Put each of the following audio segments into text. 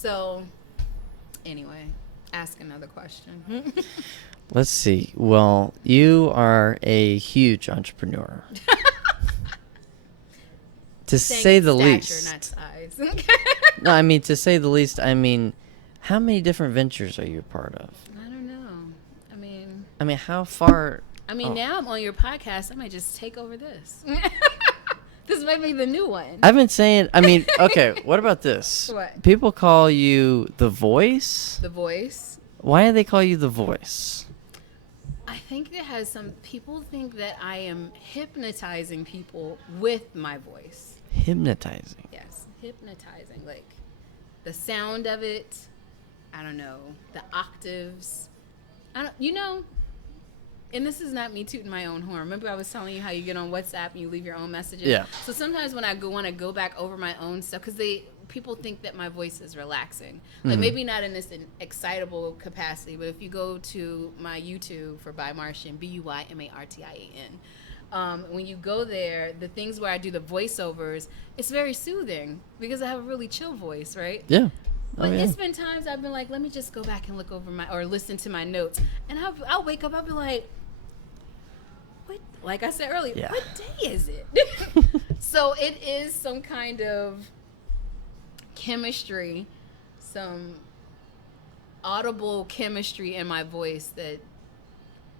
So, anyway, ask another question. Let's see. Well, you are a huge entrepreneur. To say the least. Stature, not size. No, I mean, to say the least, I mean, how many different ventures are you a part of? I don't know. I mean, how far? Now I'm on your podcast. I might just take over this. This might be the new one. I've been saying, I mean, okay, what about this? What? People call you the voice. The voice. Why do they call you the voice? I think it has some people think that I am hypnotizing people with my voice. Hypnotizing. Yes, hypnotizing. Like the sound of it. I don't know. The octaves. And this is not me tooting my own horn. Remember I was telling you how you get on WhatsApp and you leave your own messages? Yeah. So sometimes when I want to go back over my own stuff, because people think that my voice is relaxing. Like maybe not in this excitable capacity, but if you go to my YouTube for By Martian, BUYMARTIAN, when you go there, the things where I do the voiceovers, it's very soothing because I have a really chill voice, right? Yeah. But it's been times I've been like, let me just go back and look over or listen to my notes. And I'll wake up, I'll be like, like I said earlier, what day is it? So it is some kind of chemistry, some audible chemistry in my voice that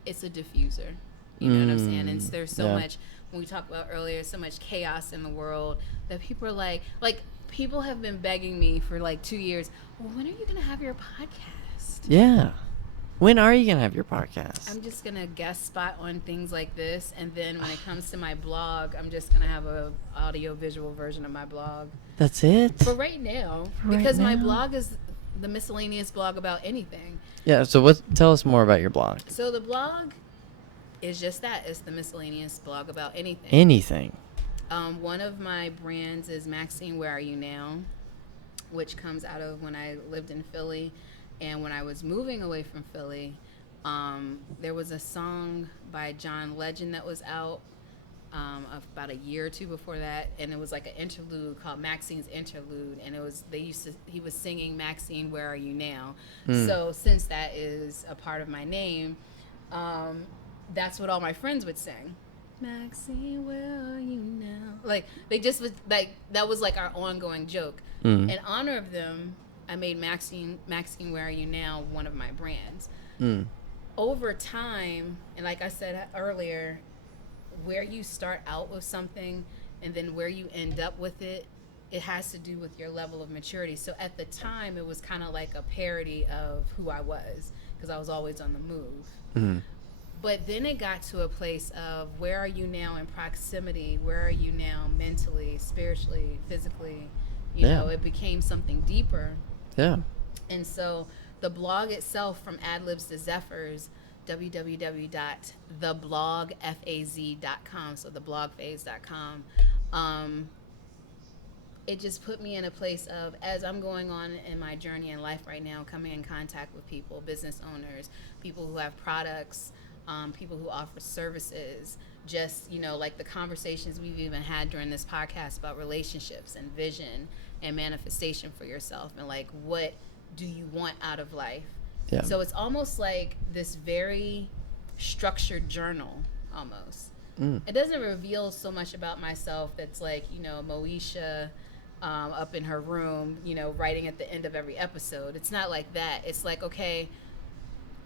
it's a diffuser. You know what I'm saying? And there's so much, when we talked about earlier, so much chaos in the world that people are like people have been begging me for like 2 years, well, when are you going to have your podcast? Yeah. When are you going to have your podcast? I'm just going to guest spot on things like this. And then when it comes to my blog, I'm just going to have a audio visual version of my blog. That's it? For right now. Because my blog is the miscellaneous blog about anything. Yeah, so tell us more about your blog. So the blog is just that. It's the miscellaneous blog about anything. Anything. One of my brands is Maxine, Where Are You Now? Which comes out of when I lived in Philly. And when I was moving away from Philly, there was a song by John Legend that was out about a year or two before that, and it was like an interlude called Maxine's Interlude, and he was singing Maxine, Where Are You Now? So since that is a part of my name, that's what all my friends would sing. Maxine, where are you now? Like they just was like that was like our ongoing joke. In honor of them, I made Maxine, Where Are You Now one of my brands. Over time, and like I said earlier, where you start out with something and then where you end up with it, it has to do with your level of maturity. So at the time, it was kind of like a parody of who I was because I was always on the move. But then it got to a place of where are you now in proximity? Where are you now mentally, spiritually, physically? You know, it became something deeper. Yeah. And so the blog itself, from Adlibs to Zephyrs, www.theblogfaz.com, so theblogphase.com, it just put me in a place of, as I'm going on in my journey in life right now, coming in contact with people, business owners, people who have products, people who offer services, just, like the conversations we've even had during this podcast about relationships and vision and manifestation for yourself and like what do you want out of life. Yeah. So it's almost like this very structured journal almost. It doesn't reveal so much about myself that's like, Moesha up in her room, writing at the end of every episode. It's not like that. It's like, okay,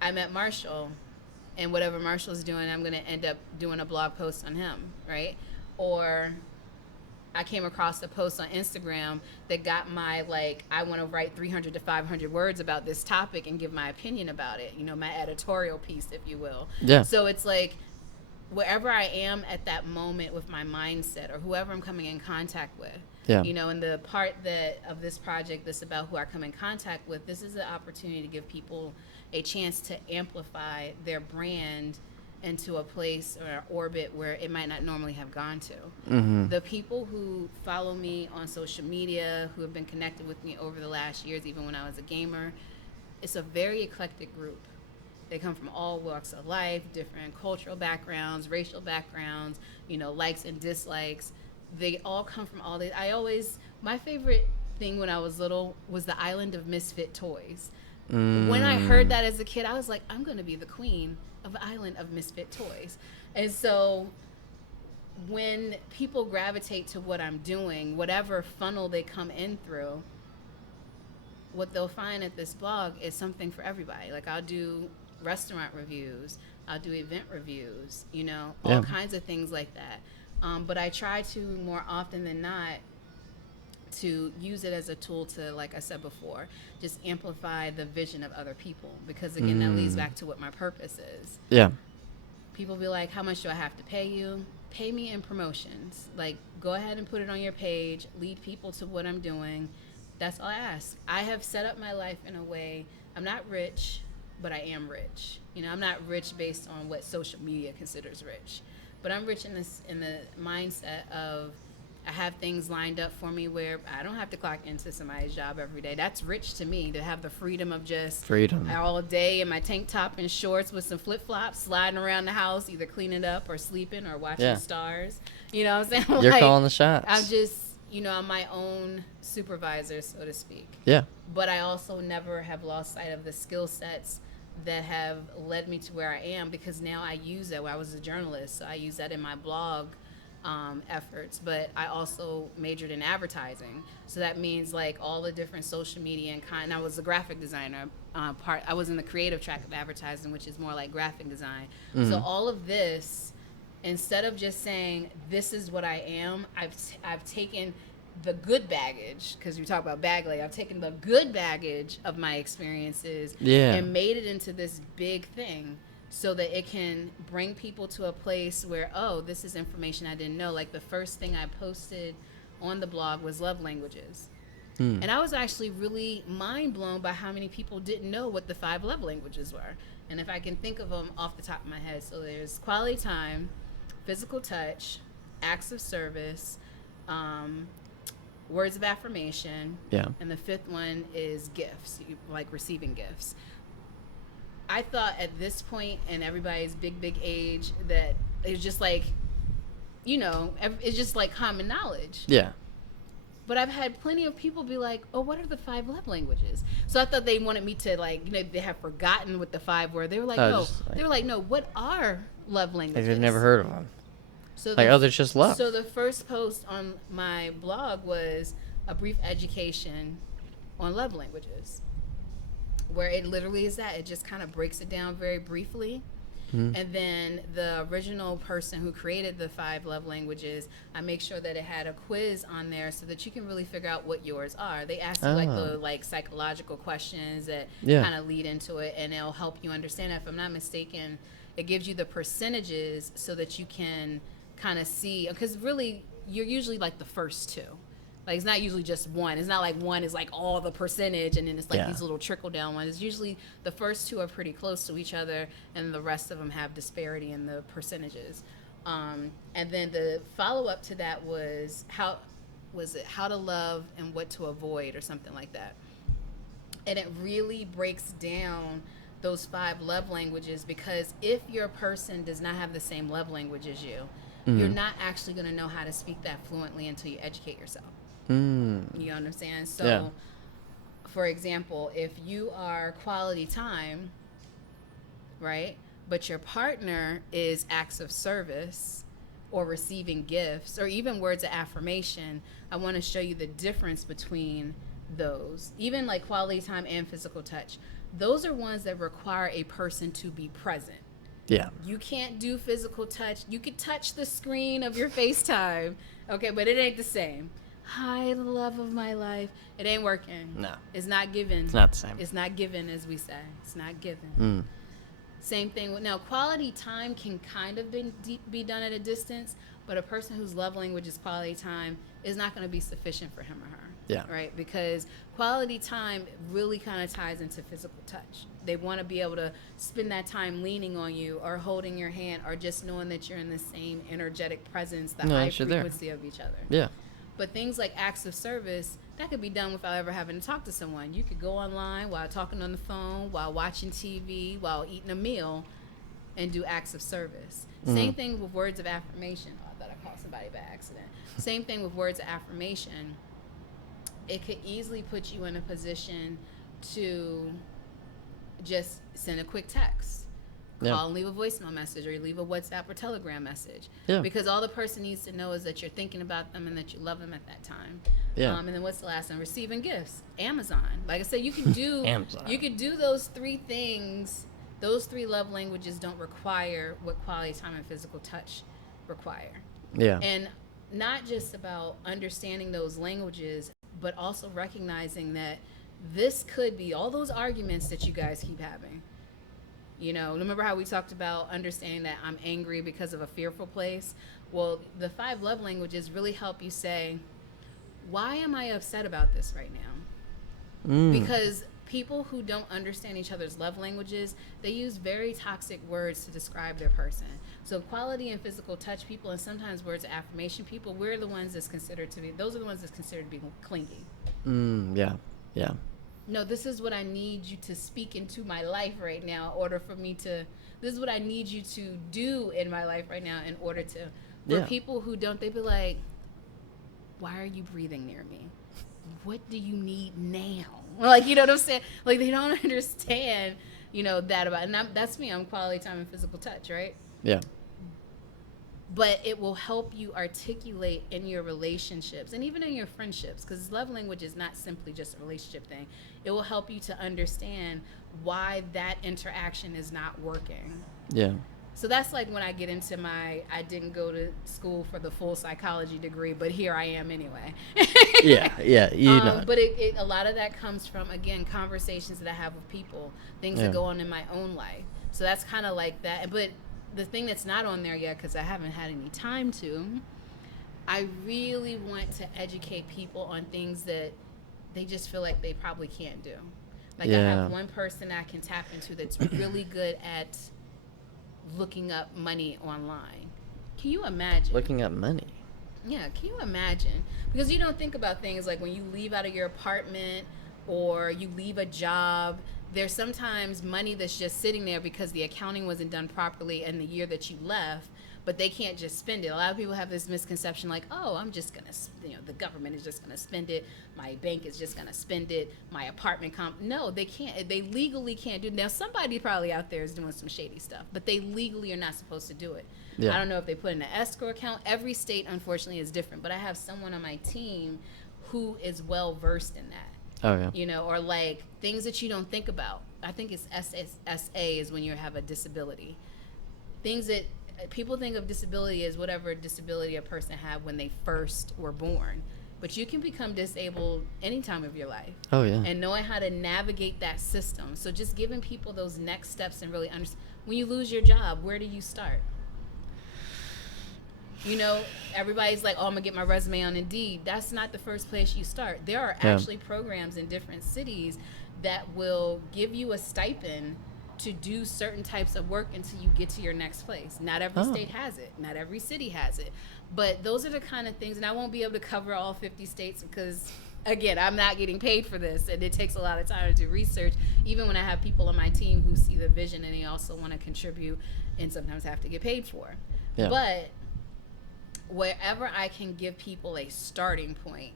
I met Marshall, and whatever Marshall's doing, I'm going to end up doing a blog post on him, right? Or I came across a post on Instagram that got my, I want to write 300 to 500 words about this topic and give my opinion about it, my editorial piece, if you will. Yeah. So it's like, wherever I am at that moment with my mindset or whoever I'm coming in contact with, and the part of this project that's about who I come in contact with, this is an opportunity to give people a chance to amplify their brand into a place or an orbit where it might not normally have gone to. The people who follow me on social media, who have been connected with me over the last years, even when I was a gamer, it's a very eclectic group. They come from all walks of life, different cultural backgrounds, racial backgrounds, likes and dislikes. They all come from all these. My favorite thing when I was little was the island of misfit toys. Mm. When I heard that as a kid, I was like, I'm going to be the queen of the island of misfit toys. And so when people gravitate to what I'm doing, whatever funnel they come in through, what they'll find at this blog is something for everybody. Like I'll do restaurant reviews, I'll do event reviews, you know, all kinds of things like that. But I try to more often than not to use it as a tool to, like I said before, just amplify the vision of other people. Because again, that leads back to what my purpose is. Yeah. People be like, how much do I have to pay you? Pay me in promotions. Like, go ahead and put it on your page, lead people to what I'm doing. That's all I ask. I have set up my life in a way, I'm not rich, but I am rich. You know, I'm not rich based on what social media considers rich, but I'm rich in the mindset of I have things lined up for me where I don't have to clock into somebody's job every day. That's rich to me, to have the freedom of just all day in my tank top and shorts with some flip-flops, sliding around the house, either cleaning up or sleeping or watching stars. You know what I'm saying? You're like, calling the shots. I'm just, you know, I'm my own supervisor, so to speak. Yeah. But I also never have lost sight of the skill sets that have led me to where I am, because now I use that. I was a journalist, so I use that in my blog efforts, but I also majored in advertising. So that means like all the different social media and I was a graphic designer. I was in the creative track of advertising, which is more like graphic design. So all of this, instead of just saying this is what I am, I've taken the good baggage, because you talk about baggage. I've taken the good baggage of my experiences and made it into this big thing, so that it can bring people to a place where, oh, this is information I didn't know. Like the first thing I posted on the blog was love languages. And I was actually really mind blown by how many people didn't know what the 5 love languages were. And if I can think of them off the top of my head, so there's quality time, physical touch, acts of service, words of affirmation, and the 5th one is gifts, like receiving gifts. I thought at this point in everybody's big age that it's just like, you know, it's just like common knowledge. Yeah. But I've had plenty of people be like, oh, what are the 5 love languages? So I thought they wanted me to, like, you know, they have forgotten what the 5 were. They were like, no, what are love languages? Like they've never heard of them. So there's just love. So the first post on my blog was a brief education on love languages, where it literally is that. It just kind of breaks it down very briefly. And then the original person who created the 5 love languages, I make sure that it had a quiz on there so that you can really figure out what yours are. They ask you like psychological questions that kind of lead into it, and it'll help you understand. If I'm not mistaken, it gives you the percentages so that you can kind of see, because really you're usually like the first 2. Like, it's not usually just one. It's not like one is like all the percentage and then it's like these little trickle down ones. It's usually the first 2 are pretty close to each other and the rest of them have disparity in the percentages. And then the follow up to that was how to love and what to avoid, or something like that. And it really breaks down those 5 love languages, because if your person does not have the same love language as you, you're not actually going to know how to speak that fluently until you educate yourself. You know what I'm saying? So, for example, if you are quality time, right, but your partner is acts of service or receiving gifts or even words of affirmation, I want to show you the difference between those. Even like quality time and physical touch, those are ones that require a person to be present. Yeah. You can't do physical touch. You could touch the screen of your FaceTime, okay, but it ain't the same. Hi, the love of my life. It ain't working. No. It's not given. It's not the same. It's not given, as we say. It's not given. Same thing with, now, quality time can kind of be done at a distance, but a person whose love language is quality time is not going to be sufficient for him or her. Yeah. Right? Because quality time really kind of ties into physical touch. They want to be able to spend that time leaning on you or holding your hand or just knowing that you're in the same energetic presence, the high frequency of each other. Yeah. But things like acts of service, that could be done without ever having to talk to someone. You could go online while talking on the phone, while watching TV, while eating a meal, and do acts of service. Same thing with words of affirmation. Oh, I thought I called somebody by accident. Same thing with words of affirmation. it could easily put you in a position to just send a quick text, call and leave a voicemail message, or you leave a WhatsApp or Telegram message. Yeah. Because all the person needs to know is that you're thinking about them and that you love them at that time. Yeah. And then what's the last one? Receiving gifts. Amazon. Like I said, you can do Amazon. You can do those three things. Those three love languages don't require what quality time and physical touch require. Yeah. And not just about understanding those languages, but also recognizing that this could be all those arguments that you guys keep having. You know, remember how we talked about understanding that I'm angry because of a fearful place? Well, the 5 love languages really help you say, why am I upset about this right now? Because people who don't understand each other's love languages, they use very toxic words to describe their person. So quality and physical touch people, and sometimes words of affirmation people, we're the ones that's considered to be, those are the ones that's considered to be clingy. Yeah. Yeah. No, this is what I need you to speak into my life right now in order for me to, this is what I need you to do in my life right now in order to, for people who don't, they be like, why are you breathing near me? What do you need now? Like, you know what I'm saying? Like, they don't understand, you know, that about, and that's me, I'm quality time and physical touch, right? Yeah. But it will help you articulate in your relationships and even in your friendships, because love language is not simply just a relationship thing. It will help you to understand why that interaction is not working. Yeah. So that's like when I get into I didn't go to school for the full psychology degree, but here I am anyway. Yeah, you know. But it a lot of that comes from, again, conversations that I have with people, things that go on in my own life. So that's kind of like that. But the thing that's not on there yet, because I haven't had any time to, I really want to educate people on things that they just feel like they probably can't do. Like I have one person I can tap into that's really good at looking up money online. Can you imagine? Looking up money? Yeah, can you imagine? Because you don't think about things like when you leave out of your apartment or you leave a job, there's sometimes money that's just sitting there because the accounting wasn't done properly in the year that you left, but they can't just spend it. A lot of people have this misconception like, oh, I'm just going to, the government is just going to spend it. My bank is just going to spend it. My apartment no, they can't. They legally can't do it. Now, somebody probably out there is doing some shady stuff, but they legally are not supposed to do it. Yeah. I don't know if they put in an escrow account. Every state, unfortunately, is different, but I have someone on my team who is well versed in that. Oh, yeah. Or like things that you don't think about. I think it's SSA is when you have a disability. Things that people think of disability as whatever disability a person had when they first were born. But you can become disabled any time of your life. Oh, yeah. And knowing how to navigate that system. So just giving people those next steps and really understand. When you lose your job, where do you start? Everybody's like, oh, I'm going to get my resume on Indeed. That's not the first place you start. There are actually programs in different cities that will give you a stipend to do certain types of work until you get to your next place. Not every state has it. Not every city has it. But those are the kind of things, and I won't be able to cover all 50 states because, again, I'm not getting paid for this, and it takes a lot of time to do research, even when I have people on my team who see the vision and they also want to contribute and sometimes have to get paid for. Yeah. But wherever I can give people a starting point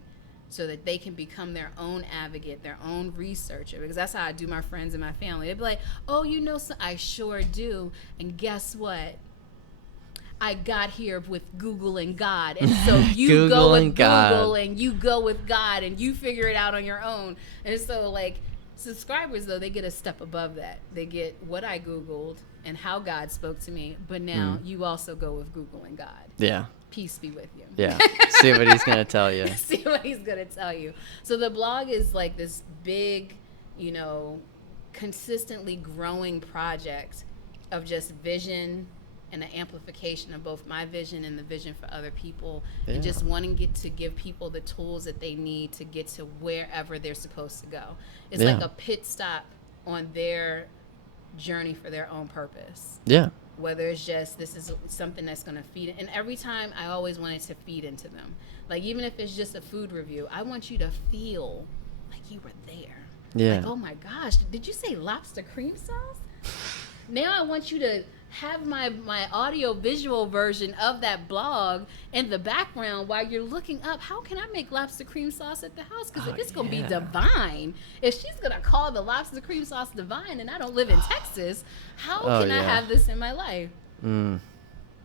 so that they can become their own advocate, their own researcher, because that's how I do my friends and my family. They'd be like, oh, I sure do. And guess what? I got here with Google and God. And so you go with Google and you go with God and you figure it out on your own. And so subscribers, though, they get a step above that. They get what I Googled and how God spoke to me. But now you also go with Google and God. Yeah. Peace be with you. Yeah. See what he's going to tell you. See what he's going to tell you. So the blog is like this big, consistently growing project of just vision and the amplification of both my vision and the vision for other people. Yeah. And just wanting to give people the tools that they need to get to wherever they're supposed to go. It's like a pit stop on their journey for their own purpose. Yeah. Whether it's just this is something that's going to feed, and every time I always wanted to feed into them. Like even if it's just a food review, I want you to feel like you were there. Yeah. Like, oh my gosh, did you say lobster cream sauce? Now I want you to have my audio visual version of that blog in the background while you're looking up how can I make lobster cream sauce at the house, because if it's gonna be divine, if she's gonna call the lobster cream sauce divine and I don't live in Texas, how can I have this in my life?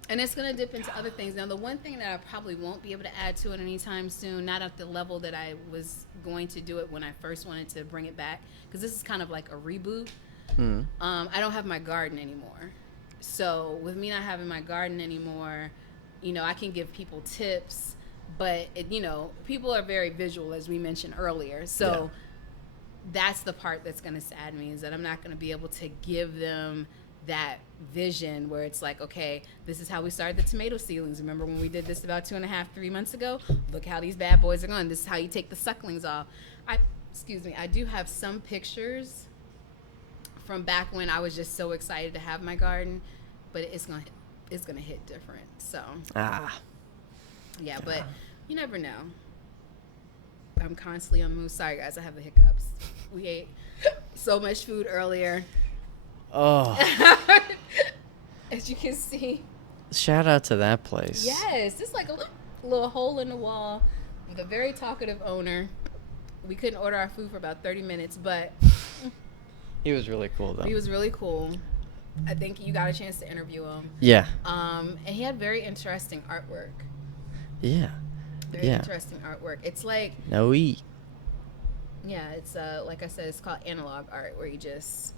And it's going to dip into other things. Now, the one thing that I probably won't be able to add to it anytime soon, not at the level that I was going to do it when I first wanted to bring it back, because this is kind of like a reboot. I don't have my garden anymore. So with me not having my garden anymore, you know, I can give people tips, but, you know, people are very visual, as we mentioned earlier. So that's the part that's going to sadden me, is that I'm not going to be able to give them that vision where it's like, okay, this is how we started the tomato seedlings. Remember when we did this about 2.5-3 months ago? Look how these bad boys are going. This is how you take the sucklings off. I do have some pictures from back when I was just so excited to have my garden, but it's gonna hit different. So but you never know. I'm constantly on the move. Sorry guys, I have the hiccups. We ate so much food earlier. Oh. As you can see. Shout out to that place. Yes, it's like a little hole in the wall with a very talkative owner. We couldn't order our food for about 30 minutes, but he was really cool though. He was really cool. I think you got a chance to interview him. Yeah. And he had very interesting artwork. Yeah. Very interesting artwork. It's like it's like I said, it's called analog art, where you just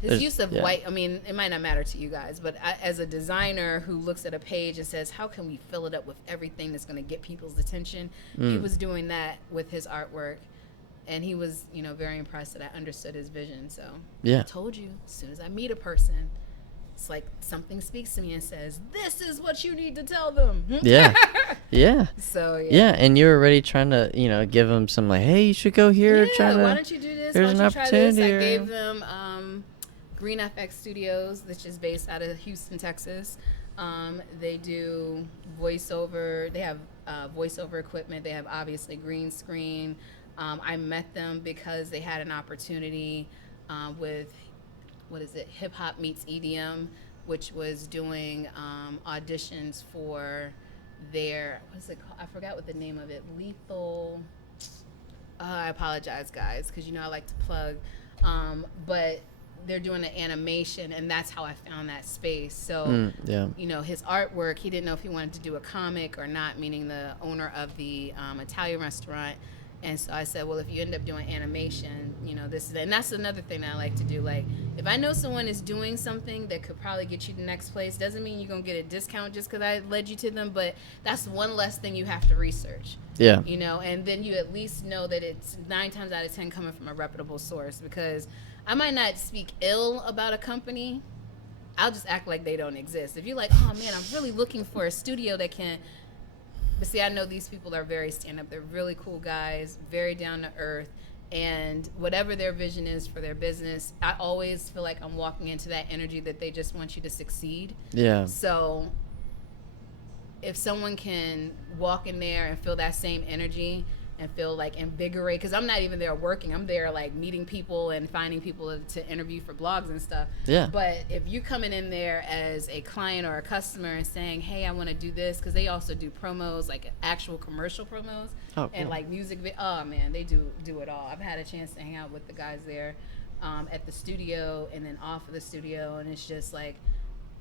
his use of white, I mean, it might not matter to you guys, but as a designer who looks at a page and says, how can we fill it up with everything that's going to get people's attention? He was doing that with his artwork, and he was, you know, very impressed that I understood his vision. So I told you, as soon as I meet a person, it's like something speaks to me and says, this is what you need to tell them. So and you were already trying to, you know, give them some like, hey, you should go here. Why don't you do this? There's an opportunity. I gave them Green FX Studios, which is based out of Houston, Texas. They do voiceover. They have voiceover equipment. They have obviously green screen. I met them because they had an opportunity with, Hip Hop Meets EDM, which was doing auditions for their, what is it called? I forgot what the name of it. Lethal. I apologize, guys, because you know I like to plug. But they're doing an animation, and that's how I found that space. So, you know, his artwork, he didn't know if he wanted to do a comic or not, meaning the owner of the Italian restaurant. And so I said, well, if you end up doing animation, you know, this is, and that's another thing that I like to do. Like, if I know someone is doing something that could probably get you to the next place, doesn't mean you're going to get a discount just because I led you to them, but that's one less thing you have to research. Yeah. You know, and then you at least know that it's 9 times out of 10 coming from a reputable source, because I might not speak ill about a company. I'll just act like they don't exist. If you're like, oh man, I'm really looking for a studio that can, but see, I know these people are very stand-up. They're really cool guys, very down to earth, and whatever their vision is for their business, I always feel like I'm walking into that energy that they just want you to succeed. Yeah. So if someone can walk in there and feel that same energy and feel like invigorated, because I'm not even there working, I'm there like meeting people and finding people to interview for blogs and stuff. Yeah. But if you coming in there as a client or a customer and saying, hey, I want to do this, because they also do promos, like actual commercial promos, and like music, oh man, they do it all. I've had a chance to hang out with the guys there at the studio and then off of the studio, and it's just like,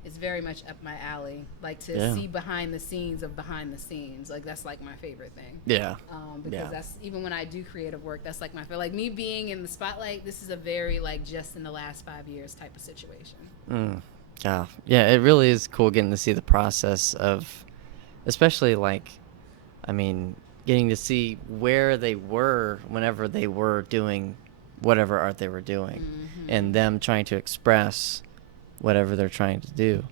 it's very much up my alley, like to see behind the scenes of behind the scenes. Like that's like my favorite thing. Because that's, even when I do creative work, that's like my favorite. Like me being in the spotlight, this is a very like just in the last 5 years type of situation. Yeah, it really is cool getting to see the process of, especially like, I mean, getting to see where they were whenever they were doing whatever art they were doing, and them trying to express whatever they're trying to do.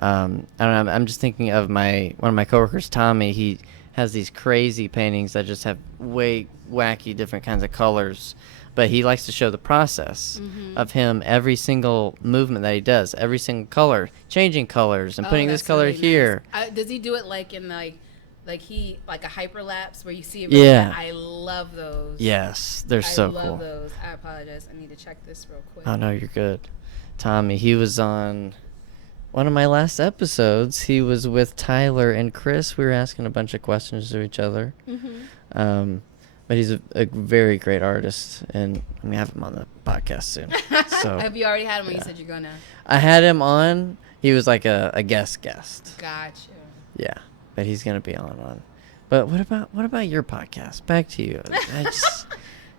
I don't know, I'm just thinking of one of my coworkers, Tommy. He has these crazy paintings that just have way wacky different kinds of colors, but he likes to show the process of him, every single movement that he does, every single color, changing colors and putting this color really here. Nice. Does he do it like in like a hyperlapse where you see it? Yeah. I love those. Yes, they're so cool. I love those. I apologize. I need to check this real quick. Oh no, you're good. Tommy. He was on one of my last episodes. He was with Tyler and Chris. We were asking a bunch of questions to each other. But he's a very great artist, and I'm gonna have him on the podcast soon. So Have you already had him when yeah. you said you're gonna? I had him on. He was like a guest. Gotcha. Yeah, but he's gonna be on. But what about your podcast? Back to you. I just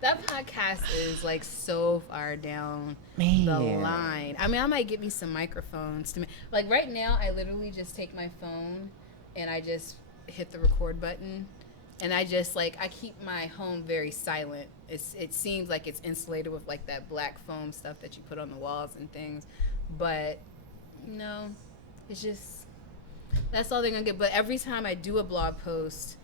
That podcast is like so far down Man. the line. I mean, I might get me some microphones to like right now. I literally just take my phone and I just hit the record button, and I just I keep my home very silent. It seems like it's insulated with like that black foam stuff that you put on the walls and things, but no, it's just that's all they're gonna get. But every time I do a blog post,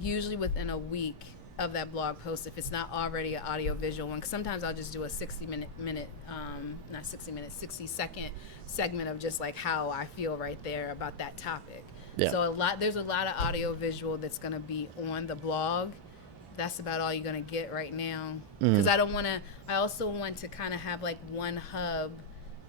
usually within a week of that blog post, if it's not already an audio visual one, because sometimes I'll just do a 60-second segment of just like how I feel right there about that topic. Yeah. So there's a lot of audio visual that's going to be on the blog. That's about all you're going to get right now, because I also want to kind of have like one hub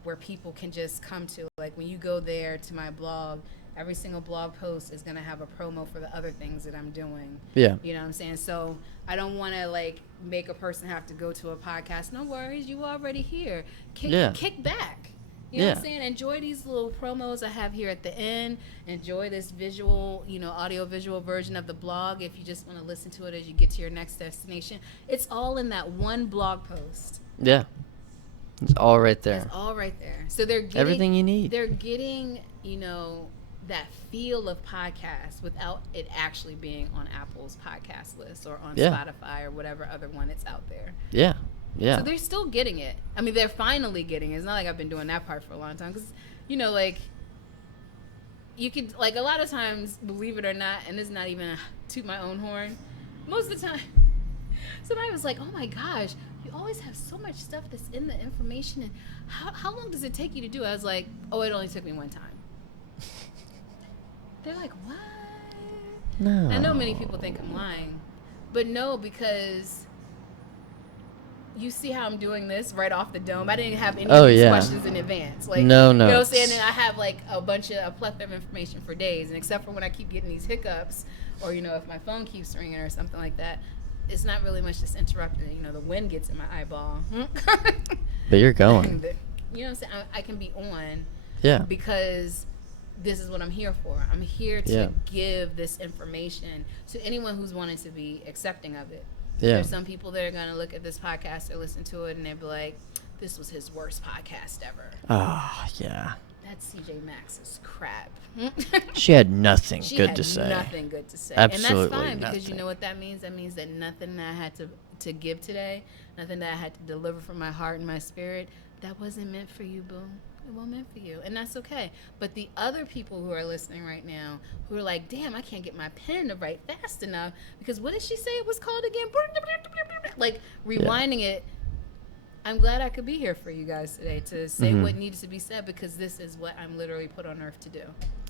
where people can just come to. Like when you go there to my blog, every single blog post is going to have a promo for the other things that I'm doing. Yeah. You know what I'm saying? So I don't want to like make a person have to go to a podcast. No worries, you already here. Kick back. You know what I'm saying? Enjoy these little promos I have here at the end. Enjoy this visual, audio visual version of the blog if you just want to listen to it as you get to your next destination. It's all in that one blog post. Yeah. It's all right there. It's all right there. So they're getting everything you need. They're getting, that feel of podcast without it actually being on Apple's podcast list or on Spotify or whatever other one it's out there. Yeah. Yeah. So they're still getting it. I mean, they're finally getting it. It's not like I've been doing that part for a long time because, you could, a lot of times, believe it or not, and this is not even toot my own horn, most of the time, somebody was like, oh my gosh, you always have so much stuff that's in the information, and how long does it take you to do it? I was like, oh, it only took me one time. They're like, what? No. I know many people think I'm lying, but no, because you see how I'm doing this right off the dome. I didn't have any of these questions in advance. No. You know what I'm saying? And I have a plethora of information for days, and except for when I keep getting these hiccups, or if my phone keeps ringing or something like that, it's not really much just interrupted. The wind gets in my eyeball. But you're going. You know what I'm saying? I can be on. Yeah. Because this is what I'm here for. I'm here to give this information to anyone who's wanting to be accepting of it. Yeah. There's some people that are going to look at this podcast or listen to it and they'll be like, this was his worst podcast ever. Oh, yeah. That's CJ Max's crap. She had nothing good to say. Nothing good to say. Absolutely and that's fine nothing. Because you know what that means? That means that nothing that I had to give today, nothing that I had to deliver from my heart and my spirit, that wasn't meant for you, boo. It wasn't meant for you, and that's okay. But the other people who are listening right now, who are like, damn, I can't get my pen to write fast enough, because what did she say it was called again? Like, rewinding it. I'm glad I could be here for you guys today to say what needs to be said, because this is what I'm literally put on earth to do.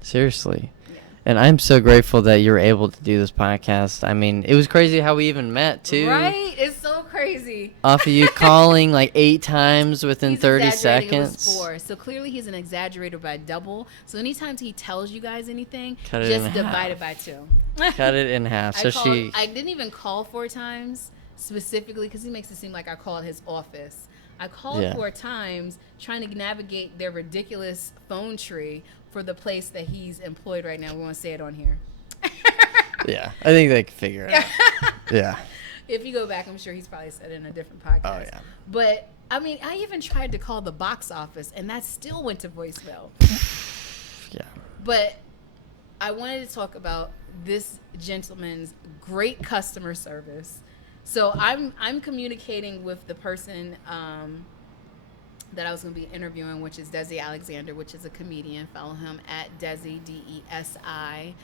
Seriously. Yeah. And I'm so grateful that you're able to do this podcast. I mean, it was crazy how we even met, too. Right? It's so crazy. Off of you calling 8 times within He's 30 exaggerating. seconds. It was 4. So clearly he's an exaggerator by double. So anytime he tells you guys anything, Cut it just in divide half. it by 2. Cut it in half. So I didn't even call 4 times specifically because he makes it seem like I called his office. I called 4 times trying to navigate their ridiculous phone tree for the place that he's employed right now. We want to say it on here. Yeah, I think they can figure it out. Yeah. If you go back, I'm sure he's probably said it in a different podcast. Oh, yeah. But, I mean, I even tried to call the box office, and that still went to voicemail. Yeah. But I wanted to talk about this gentleman's great customer service. So I'm communicating with the person that I was going to be interviewing, which is Desi Alexander, which is a comedian. Follow him at Desi, DESI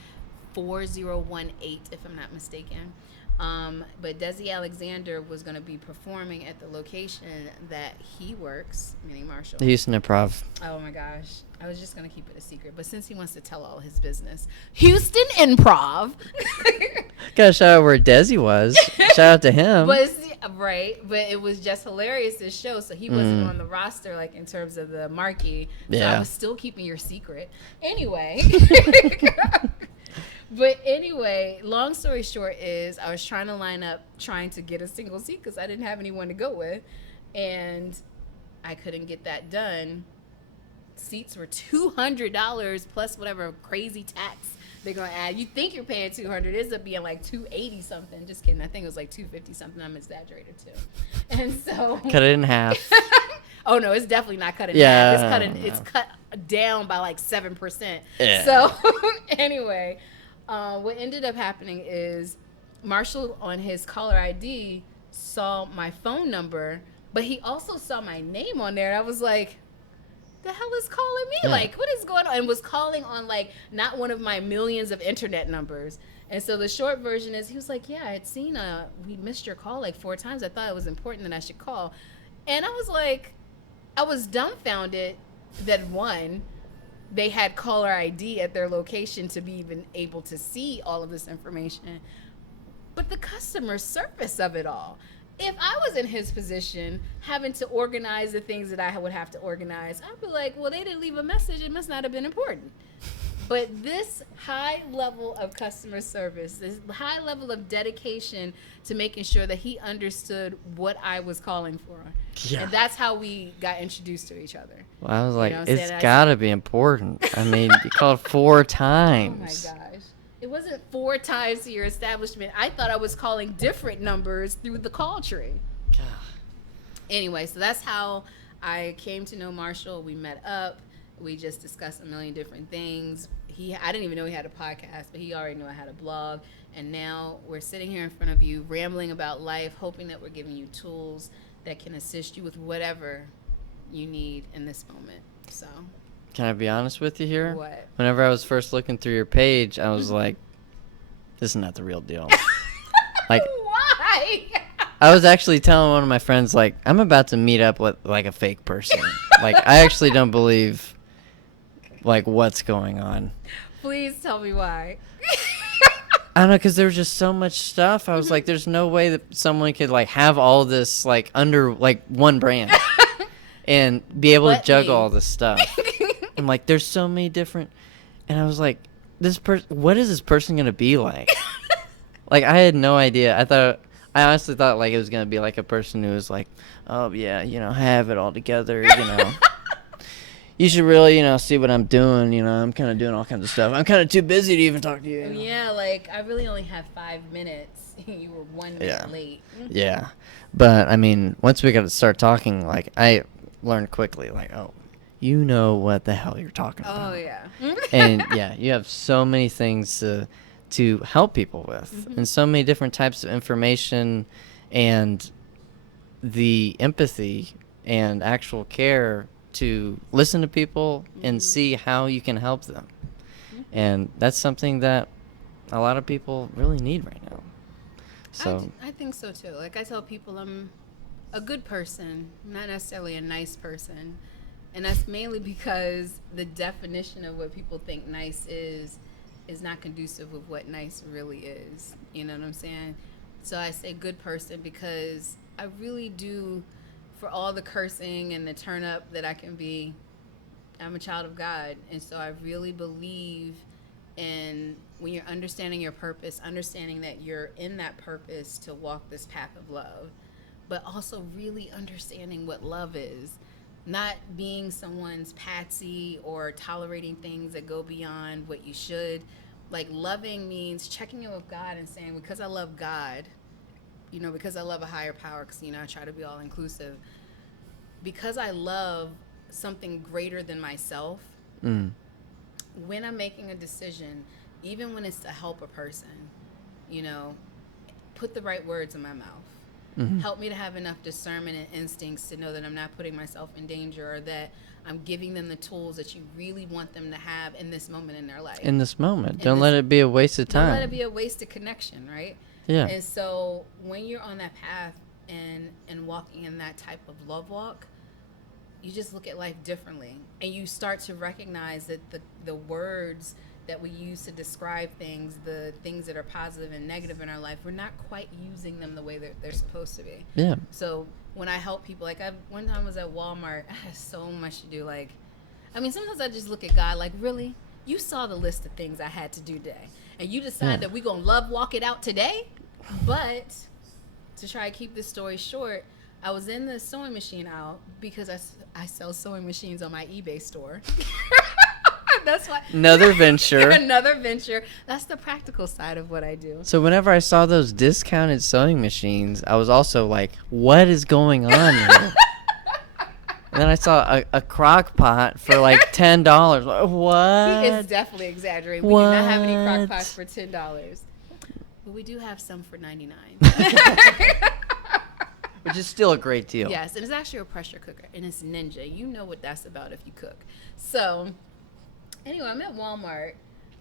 4018, if I'm not mistaken. But Desi Alexander was going to be performing at the location that he works, meaning Marshall. The Houston Improv. Oh my gosh. I was just going to keep it a secret. But since he wants to tell all his business, Houston Improv. Gotta shout out where Desi was. Shout out to him. But it was just hilarious, this show. So he wasn't on the roster, like in terms of the marquee. So Yeah. I was still keeping your secret. Anyway. But anyway, long story short is I was trying to get a single seat because I didn't have anyone to go with. And I couldn't get that done. Seats were $200 plus whatever crazy tax they're going to add. You think you're paying $200. It ends up being like $280 something. Just kidding. I think it was like $250 something. I'm exaggerated too. And so. Cut it in half. Oh, no, it's definitely not cut in Yeah. half. It's cut down by like 7%. Yeah. So anyway. What ended up happening is Marshall on his caller ID saw my phone number, but he also saw my name on there. And I was like, the hell is calling me? Yeah. Like, what is going on? And was calling on like not one of my millions of internet numbers. And so the short version is he was like, yeah, I had seen we missed your call like 4 times. I thought it was important that I should call. And I was like, I was dumbfounded that one, they had caller ID at their location to be even able to see all of this information. But the customer service of it all. If I was in his position, having to organize the things that I would have to organize, I'd be like, well, they didn't leave a message. It must not have been important. But this high level of customer service, this high level of dedication to making sure that he understood what I was calling for. Yeah. And that's how we got introduced to each other. Well, I was like, know what I'm it's saying? gotta be important. I mean, you called 4 Oh times. my gosh. It wasn't 4 times to your establishment. I thought I was calling different numbers through the call tree. God. Anyway, so that's how I came to know Marshall. We met up. We just discussed a million different things. I didn't even know he had a podcast, but he already knew I had a blog. And now we're sitting here in front of you, rambling about life, hoping that we're giving you tools that can assist you with whatever you need in this moment. So, Can I be honest with you here? what? Whenever I was first looking through your page, I was like, this is not the real deal. Like, Why? I was actually telling one of my friends, like, I'm about to meet up with, like, a fake person. Like, I actually don't believe, like, what's going on. Please tell me why. I don't know, because there was just so much stuff. I was like, there's no way that someone could, like, have all this, like, under, like, one brand and be able to But juggle me. all this stuff. I'm like, there's so many different, and I was like, what is this person going to be like? Like, I had no idea. I honestly thought, like, it was going to be, like, a person who was like, oh, yeah, have it all together, You should really, see what I'm doing, I'm kind of doing all kinds of stuff. I'm kind of too busy to even talk to you. Yeah, like, I really only have 5 minutes. You were 1 minute Yeah. late. Yeah. But, I mean, once we got to start talking, like, I learned quickly, like, oh, you know what the hell you're talking about. Oh, yeah. And, yeah, you have so many things to help people with, and so many different types of information, and the empathy and actual care to listen to people and see how you can help them. And that's something that a lot of people really need right now. So I think so, too. Like, I tell people I'm a good person, not necessarily a nice person. And that's mainly because the definition of what people think nice is not conducive with what nice really is. You know what I'm saying? So I say good person because I really do, for all the cursing and the turn up that I can be, I'm a child of God. And so I really believe in when you're understanding your purpose, understanding that you're in that purpose to walk this path of love, but also really understanding what love is. Not being someone's patsy or tolerating things that go beyond what you should. Like, loving means checking in with God and saying, because I love God, because I love a higher power, because, I try to be all inclusive. Because I love something greater than myself, when I'm making a decision, even when it's to help a person, put the right words in my mouth. Help me to have enough discernment and instincts to know that I'm not putting myself in danger, or that I'm giving them the tools that you really want them to have in this moment in their life. in this moment, don't let it be a waste of time. Don't let it be a wasted connection, right? Yeah. And so when you're on that path and walking in that type of love walk, you just look at life differently, and you start to recognize that the words that we use to describe things, the things that are positive and negative in our life, we're not quite using them the way that they're supposed to be. Yeah. So when I help people, like one time I was at Walmart, I had so much to do. Like, I mean, sometimes I just look at God like, really? You saw the list of things I had to do today, and you decide that we're going to love walk it out today? But to try to keep this story short, I was in the sewing machine aisle because I sell sewing machines on my eBay store. That's why. Another venture. Another venture. That's the practical side of what I do. So whenever I saw those discounted sewing machines, I was also like, what is going on here? And then I saw a crock pot for like $10. What? He is definitely exaggerating. We do not have any crock pots for $10. But we do have some for $99. Which is still a great deal. Yes, and it's actually a pressure cooker, and it's Ninja. You know what that's about if you cook. So, anyway, I'm at Walmart.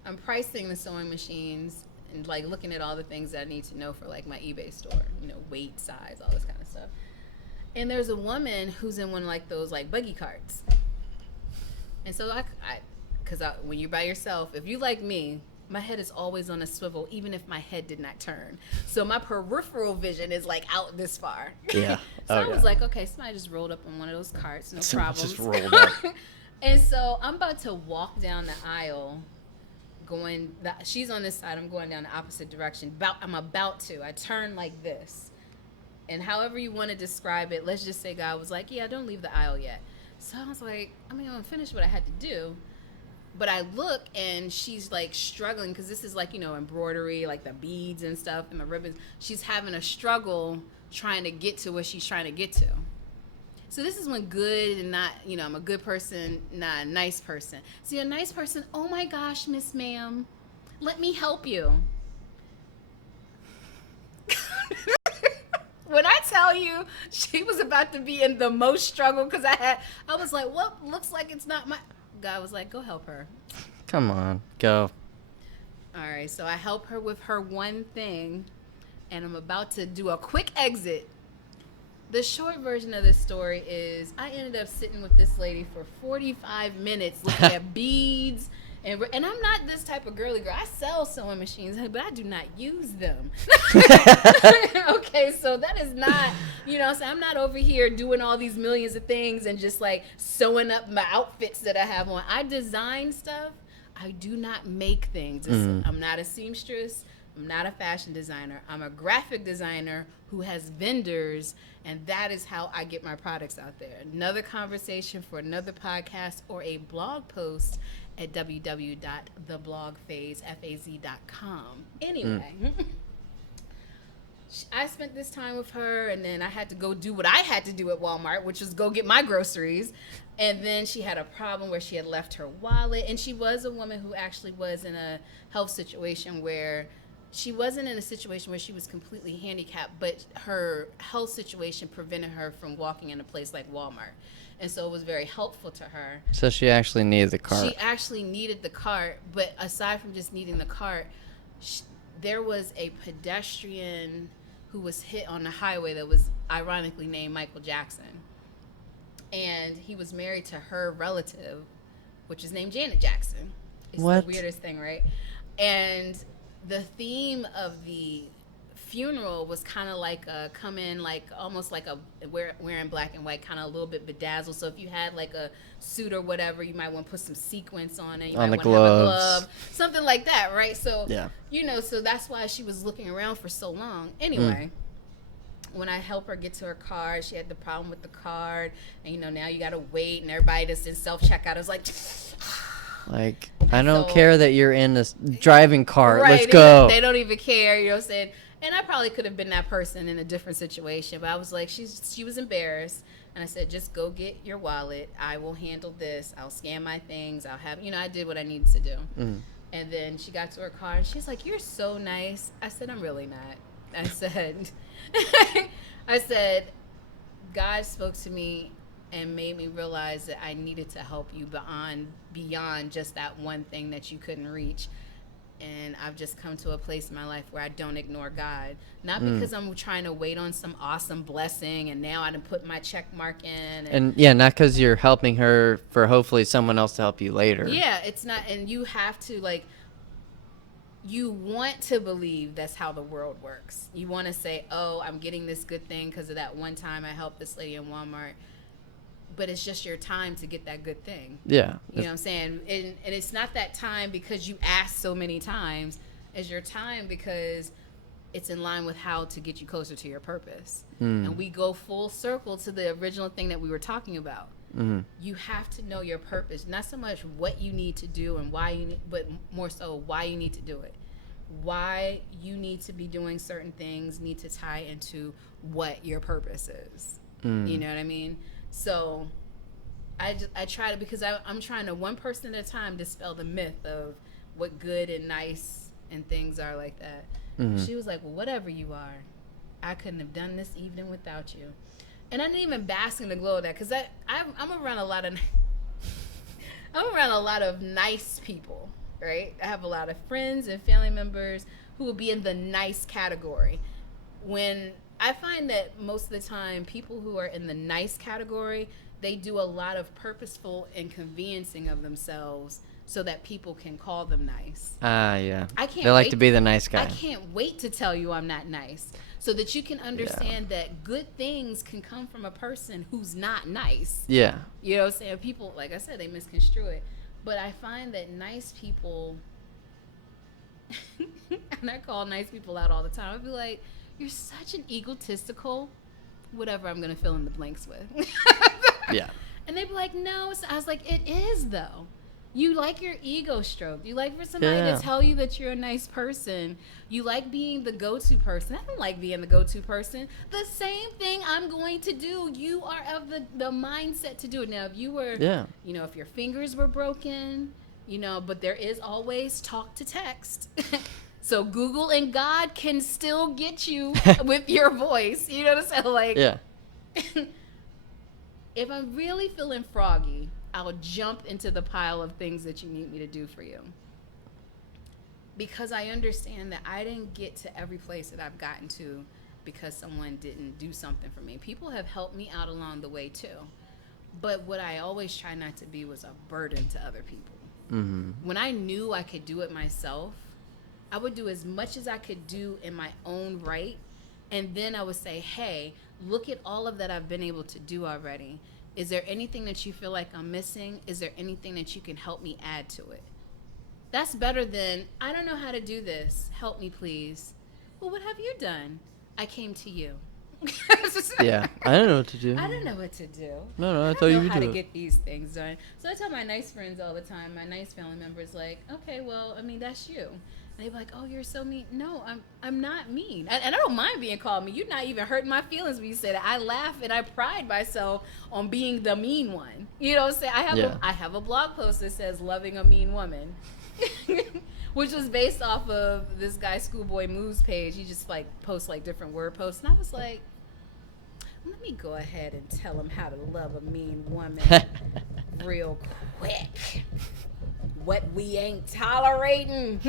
I'm pricing the sewing machines and like looking at all the things that I need to know for like my eBay store. You know, weight, size, all this kind of stuff. And there's a woman who's in one of like those like buggy carts. And so because when you're by yourself, if you like me, my head is always on a swivel, even if my head did not turn. So my peripheral vision is like out this far. Yeah. So I was like, okay, somebody just rolled up on one of those carts, no problem. Just rolled up. And so I'm about to walk down the aisle, she's on this side, I'm going down the opposite direction. I'm about to. I turn like this. And however you want to describe it, let's just say God was like, yeah, don't leave the aisle yet. So I was like, I'm going to finish what I had to do. But I look, and she's like struggling because this is like, you know, embroidery, like the beads and stuff and the ribbons. She's having a struggle trying to get to what she's trying to get to. So this is when good and not, you know, I'm a good person, not a nice person. See, a nice person, oh my gosh, Miss Ma'am, let me help you. When I tell you she was about to be in the most struggle because I was like, well, looks like it's not my... God was like, go help her. Come on, go. All right, so I help her with her one thing, and I'm about to do a quick exit. The short version of this story is I ended up sitting with this lady for 45 minutes looking at beads. And I'm not this type of girly girl. I sell sewing machines, but I do not use them. Okay, so that is not, you know, so I'm not over here doing all these millions of things and just like sewing up my outfits that I have on. I design stuff. I do not make things. I'm not a seamstress. I'm not a fashion designer. I'm a graphic designer who has vendors, and that is how I get my products out there. Another conversation for another podcast or a blog post at www.theblogphase.com. Anyway, I spent this time with her, and then I had to go do what I had to do at Walmart, which was go get my groceries. And then she had a problem where she had left her wallet, and she was a woman who actually was in a health situation where she wasn't in a situation where she was completely handicapped, but her health situation prevented her from walking in a place like Walmart. And so it was very helpful to her. So she actually needed the cart. She actually needed the cart, but aside from just needing the cart, there was a pedestrian who was hit on the highway that was ironically named Michael Jackson. And he was married to her relative, which is named Janet Jackson. It's What? the weirdest thing, right? And the theme of the funeral was kind of like come in like almost like a wearing black and white, kind of a little bit bedazzled. So if you had like a suit or whatever, you might want to put some sequins on it. You On might the want to have a gloves. glove, something like that, right? So Yeah. you know, so that's why she was looking around for so long. Anyway. When I helped her get to her card, she had the problem with the card, and you know, now you gotta wait, and everybody that's in self-checkout. I was like, I don't So- care that you're in this driving cart. right, Let's go. They don't even care, you know what I'm saying? And I probably could have been that person in a different situation, but I was like, she was embarrassed, and I said, just go get your wallet. I will handle this. I'll scan my things. I'll have, you know, I did what I needed to do. And then she got to her car, and she's like, you're so nice. I said, I'm really not. I said, God spoke to me and made me realize that I needed to help you beyond just that one thing that you couldn't reach. And I've just come to a place in my life where I don't ignore God. Not because I'm trying to wait on some awesome blessing and now I done put my check mark in. And yeah, not because you're helping her for hopefully someone else to help you later. Yeah, it's not. And you have to, like, you want to believe that's how the world works. You want to say, oh, I'm getting this good thing because of that one time I helped this lady in Walmart. But it's just your time to get that good thing. Yeah. You know what I'm saying? And it's not that time because you asked so many times. It's your time because it's in line with how to get you closer to your purpose. And we go full circle to the original thing that we were talking about. You have to know your purpose, not so much what you need to do and why you need, but more so why you need to do it. Why you need to be doing certain things need to tie into what your purpose is. You know what I mean? So I try to, because I'm trying to one person at a time dispel the myth of what good and nice and things are like that. She was like, well, whatever you are, I couldn't have done this evening without you. And I didn't even bask in the glow of that, because I'm around a lot of I'm around a lot of nice people, right? I have a lot of friends and family members who will be in the nice category. When I find that most of the time people who are in the nice category, they do a lot of purposeful inconveniencing of themselves so that people can call them nice. Yeah. I can't They like wait to be the nice guy. I can't wait to tell you I'm not nice, so that you can understand that good things can come from a person who's not nice. Yeah. You know what I'm saying? People, like I said, they misconstrue it. But I find that nice people, and I call nice people out all the time, I'd be like, you're such an egotistical, whatever I'm going to fill in the blanks with. Yeah. And they'd be like, no. I was like, it is, though. You like your ego stroked. You like for somebody to tell you that you're a nice person. You like being the go-to person. I don't like being the go-to person. The same thing I'm going to do. You are of the mindset to do it. Now, if you were, you know, if your fingers were broken, you know, but there is always talk to text. So Google and God can still get you with your voice. You know what I'm saying? Like, if I'm really feeling froggy, I'll jump into the pile of things that you need me to do for you. Because I understand that I didn't get to every place that I've gotten to because someone didn't do something for me. People have helped me out along the way too. But what I always try not to be was a burden to other people. When I knew I could do it myself, I would do as much as I could do in my own right. And then I would say, hey, look at all of that I've been able to do already. Is there anything that you feel like I'm missing? Is there anything that you can help me add to it? That's better than, I don't know how to do this. Help me, please. Well, what have you done? I came to you. Yeah, I don't know what to do. I don't know what to do. No, I thought you would do it. I don't know how to get these things done. So I tell my nice friends all the time, my nice family members, like, okay, well, I mean, that's you. And they're like, oh, you're so mean. No, I'm not mean. And I don't mind being called mean. You're not even hurting my feelings when you say that. I laugh and I pride myself on being the mean one. You know what I'm saying? I have a blog post that says loving a mean woman. Which was based off of this guy Schoolboy Moves page. He just like posts like different word posts. And I was like, let me go ahead and tell him how to love a mean woman real quick. What we ain't tolerating,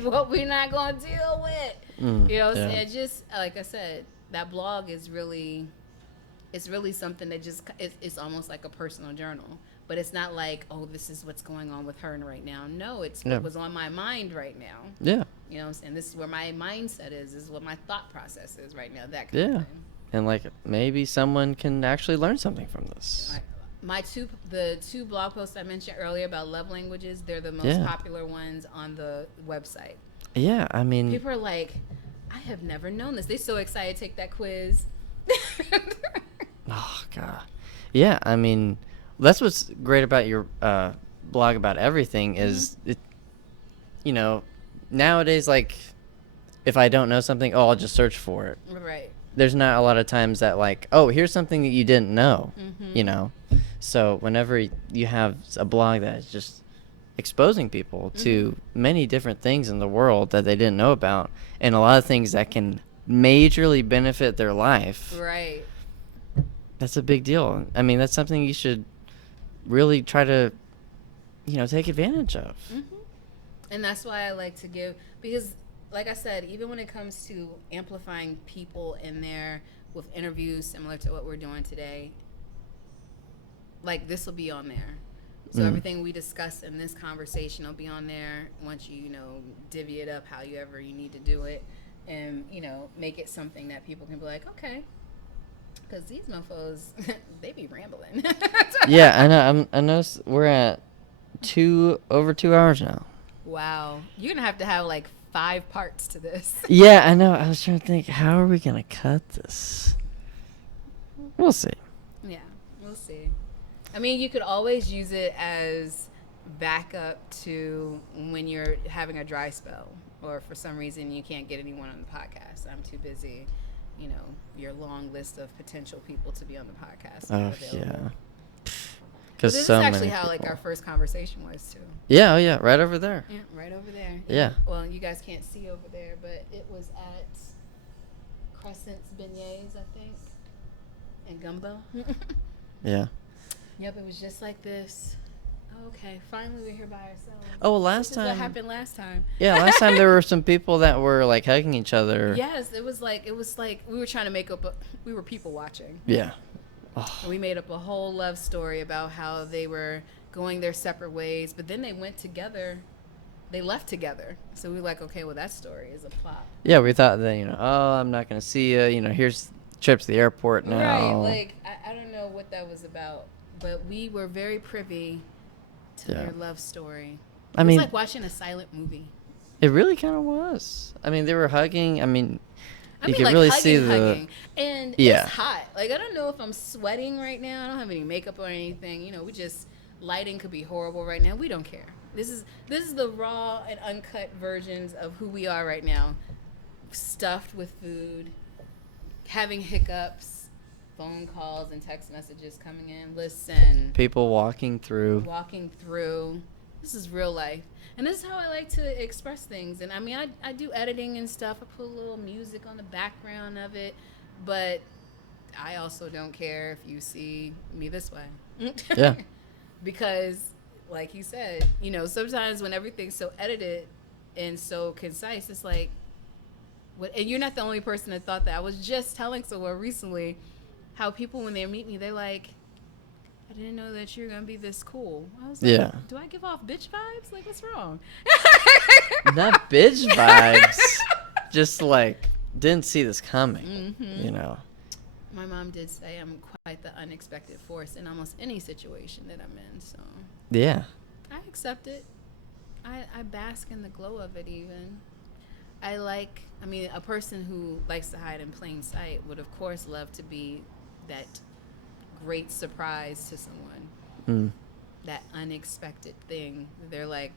what we're not gonna deal with. You know what I'm saying? Just like I said, that blog is really, it's really something that just, it's almost like a personal journal. But it's not like, oh, this is what's going on with her right now. No, it's what was on my mind right now. Yeah. You know what I'm saying? This is where my mindset is. This is what my thought process is right now. That kind of thing. And like maybe someone can actually learn something from this. The two blog posts I mentioned earlier about love languages, they're the most popular ones on the website. Yeah, I mean, people are like, I have never known this. They're so excited to take that quiz. Oh God. Yeah, I mean, that's what's great about your blog about everything is it, you know, nowadays, like if I don't know something, I'll just search for it. Right. There's not a lot of times that like, oh, here's something that you didn't know, you know. So whenever you have a blog that is just exposing people to many different things in the world that they didn't know about, and a lot of things that can majorly benefit their life. Right. That's a big deal. I mean, that's something you should really try to, you know, take advantage of. And that's why I like to give, because like I said, even when it comes to amplifying people in there with interviews similar to what we're doing today, like this will be on there. So everything we discuss in this conversation will be on there once you divvy it up however you need to do it, and make it something that people can be like, okay, because these mofos they be rambling. Yeah, I know. I know. We're at over 2 hours now. Wow, you're gonna have to have like 5 parts to this. Yeah, I know. I was trying to think, how are we gonna cut this? We'll see. Yeah, we'll see. I mean, you could always use it as backup to when you're having a dry spell, or for some reason you can't get anyone on the podcast. I'm too busy. Your long list of potential people to be on the podcast. Oh yeah. This is actually how people. our first conversation was too. Yeah, oh yeah, right over there. Yeah, right over there. Yeah. Well, you guys can't see over there, but it was at Crescent's Beignets, I think, and Gumbo. Yeah. Yep, it was just like this. Okay, finally we're here by ourselves. Oh, well, This is what happened last time. Yeah, last time there were some people that were like hugging each other. Yes, it was like we were trying to make up. We were people watching. Yeah. And we made up a whole love story about how they were going their separate ways, but then they went together. They left together. So we were like, okay, well that story is a plot. Yeah, we thought that oh, I'm not gonna see you. Here's trip to the airport now. Right, like I don't know what that was about, but we were very privy to their love story. It was like watching a silent movie. It really kind of was. I mean, they were hugging. You could like really hugging, see hugging. And it's hot. Like, I don't know if I'm sweating right now. I don't have any makeup or anything. Lighting could be horrible right now. We don't care. This is the raw and uncut versions of who we are right now. Stuffed with food, having hiccups, phone calls and text messages coming in. Listen. People walking through. This is real life. And this is how I like to express things. And I do editing and stuff. I put a little music on the background of it. But I also don't care if you see me this way. Yeah. Because, like he said, sometimes when everything's so edited and so concise, it's like, and you're not the only person that thought that. I was just telling someone recently how people, when they meet me, they're like, I didn't know that you're going to be this cool. I was like, do I give off bitch vibes? Like, what's wrong? Not bitch vibes. Just like, didn't see this coming, My mom did say I'm quite the unexpected force in almost any situation that I'm in. So yeah, I accept it. I bask in the glow of it even. A person who likes to hide in plain sight would, of course, love to be that great surprise to someone, that unexpected thing. They're like,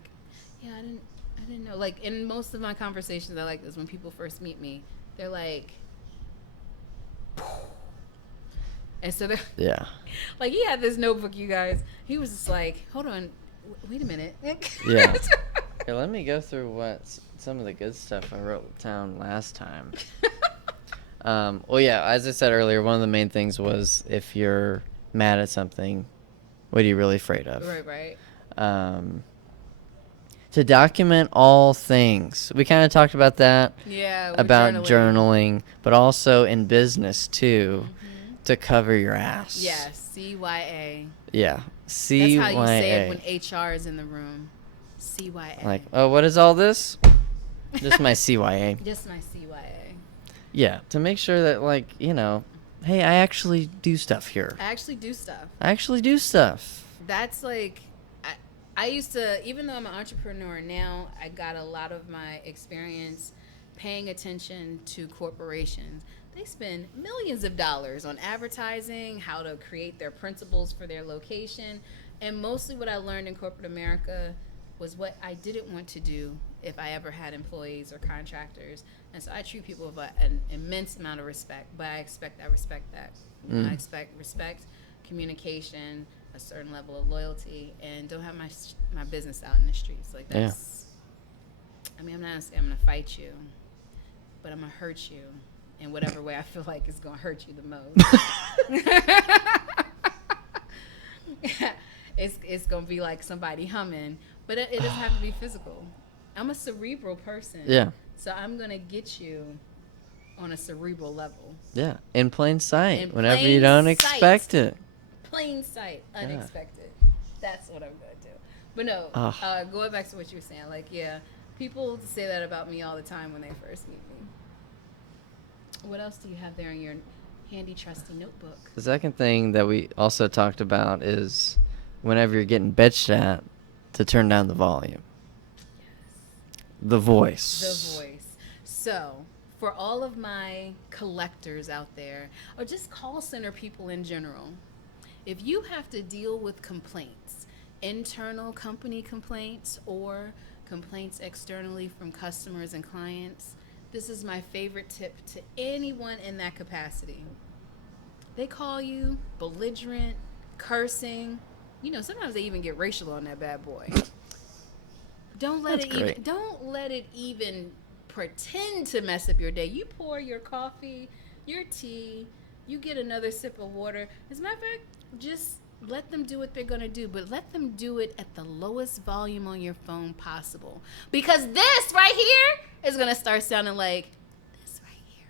yeah, I didn't know. Like, in most of my conversations, I like this. When people first meet me, they're like, and so they're like, he had this notebook, you guys. He was just like, hold on, wait a minute. Yeah. Here, let me go through some of the good stuff I wrote down last time. Well, yeah, as I said earlier, one of the main things was if you're mad at something, what are you really afraid of? Right. To document all things. We kind of talked about that. Yeah. About journaling, but also in business, too, to cover your ass. Yeah, CYA. Yeah, CYA. That's how you say it when HR is in the room. CYA. Like, oh, what is all this? Just my CYA. Just my CYA. Yeah, to make sure that, like, hey, I actually do stuff here. I actually do stuff. That's like, I used to, even though I'm an entrepreneur now, I got a lot of my experience paying attention to corporations. They spend millions of dollars on advertising, how to create their principles for their location. And mostly what I learned in corporate America was what I didn't want to do if I ever had employees or contractors. And so I treat people with an immense amount of respect, but I respect that. I expect respect, communication, a certain level of loyalty, and don't have my business out in the streets. Like, that's, I'm not going to say I'm going to fight you, but I'm going to hurt you in whatever way I feel like is going to hurt you the most. It's going to be like somebody humming, but it doesn't have to be physical. I'm a cerebral person. Yeah. So I'm going to get you on a cerebral level. Yeah. In plain sight. In Whenever you plain don't sight. expect it. Plain sight. Unexpected. That's what I'm going to do. But no, going back to what you were saying, like, yeah, people say that about me all the time when they first meet me. What else do you have there in your handy, trusty notebook? The second thing that we also talked about is whenever you're getting bitched at, to turn down the volume. Yes. The voice. The voice. So, for all of my collectors out there, or just call center people in general, if you have to deal with complaints, internal company complaints or complaints externally from customers and clients, this is my favorite tip to anyone in that capacity. They call you belligerent, cursing. You know, sometimes they even get racial on that bad boy. Don't let it even pretend to mess up your day. You pour your coffee, your tea, you get another sip of water. As a matter of fact, just let them do what they're going to do, but let them do it at the lowest volume on your phone possible. Because this right here is going to start sounding like this right here.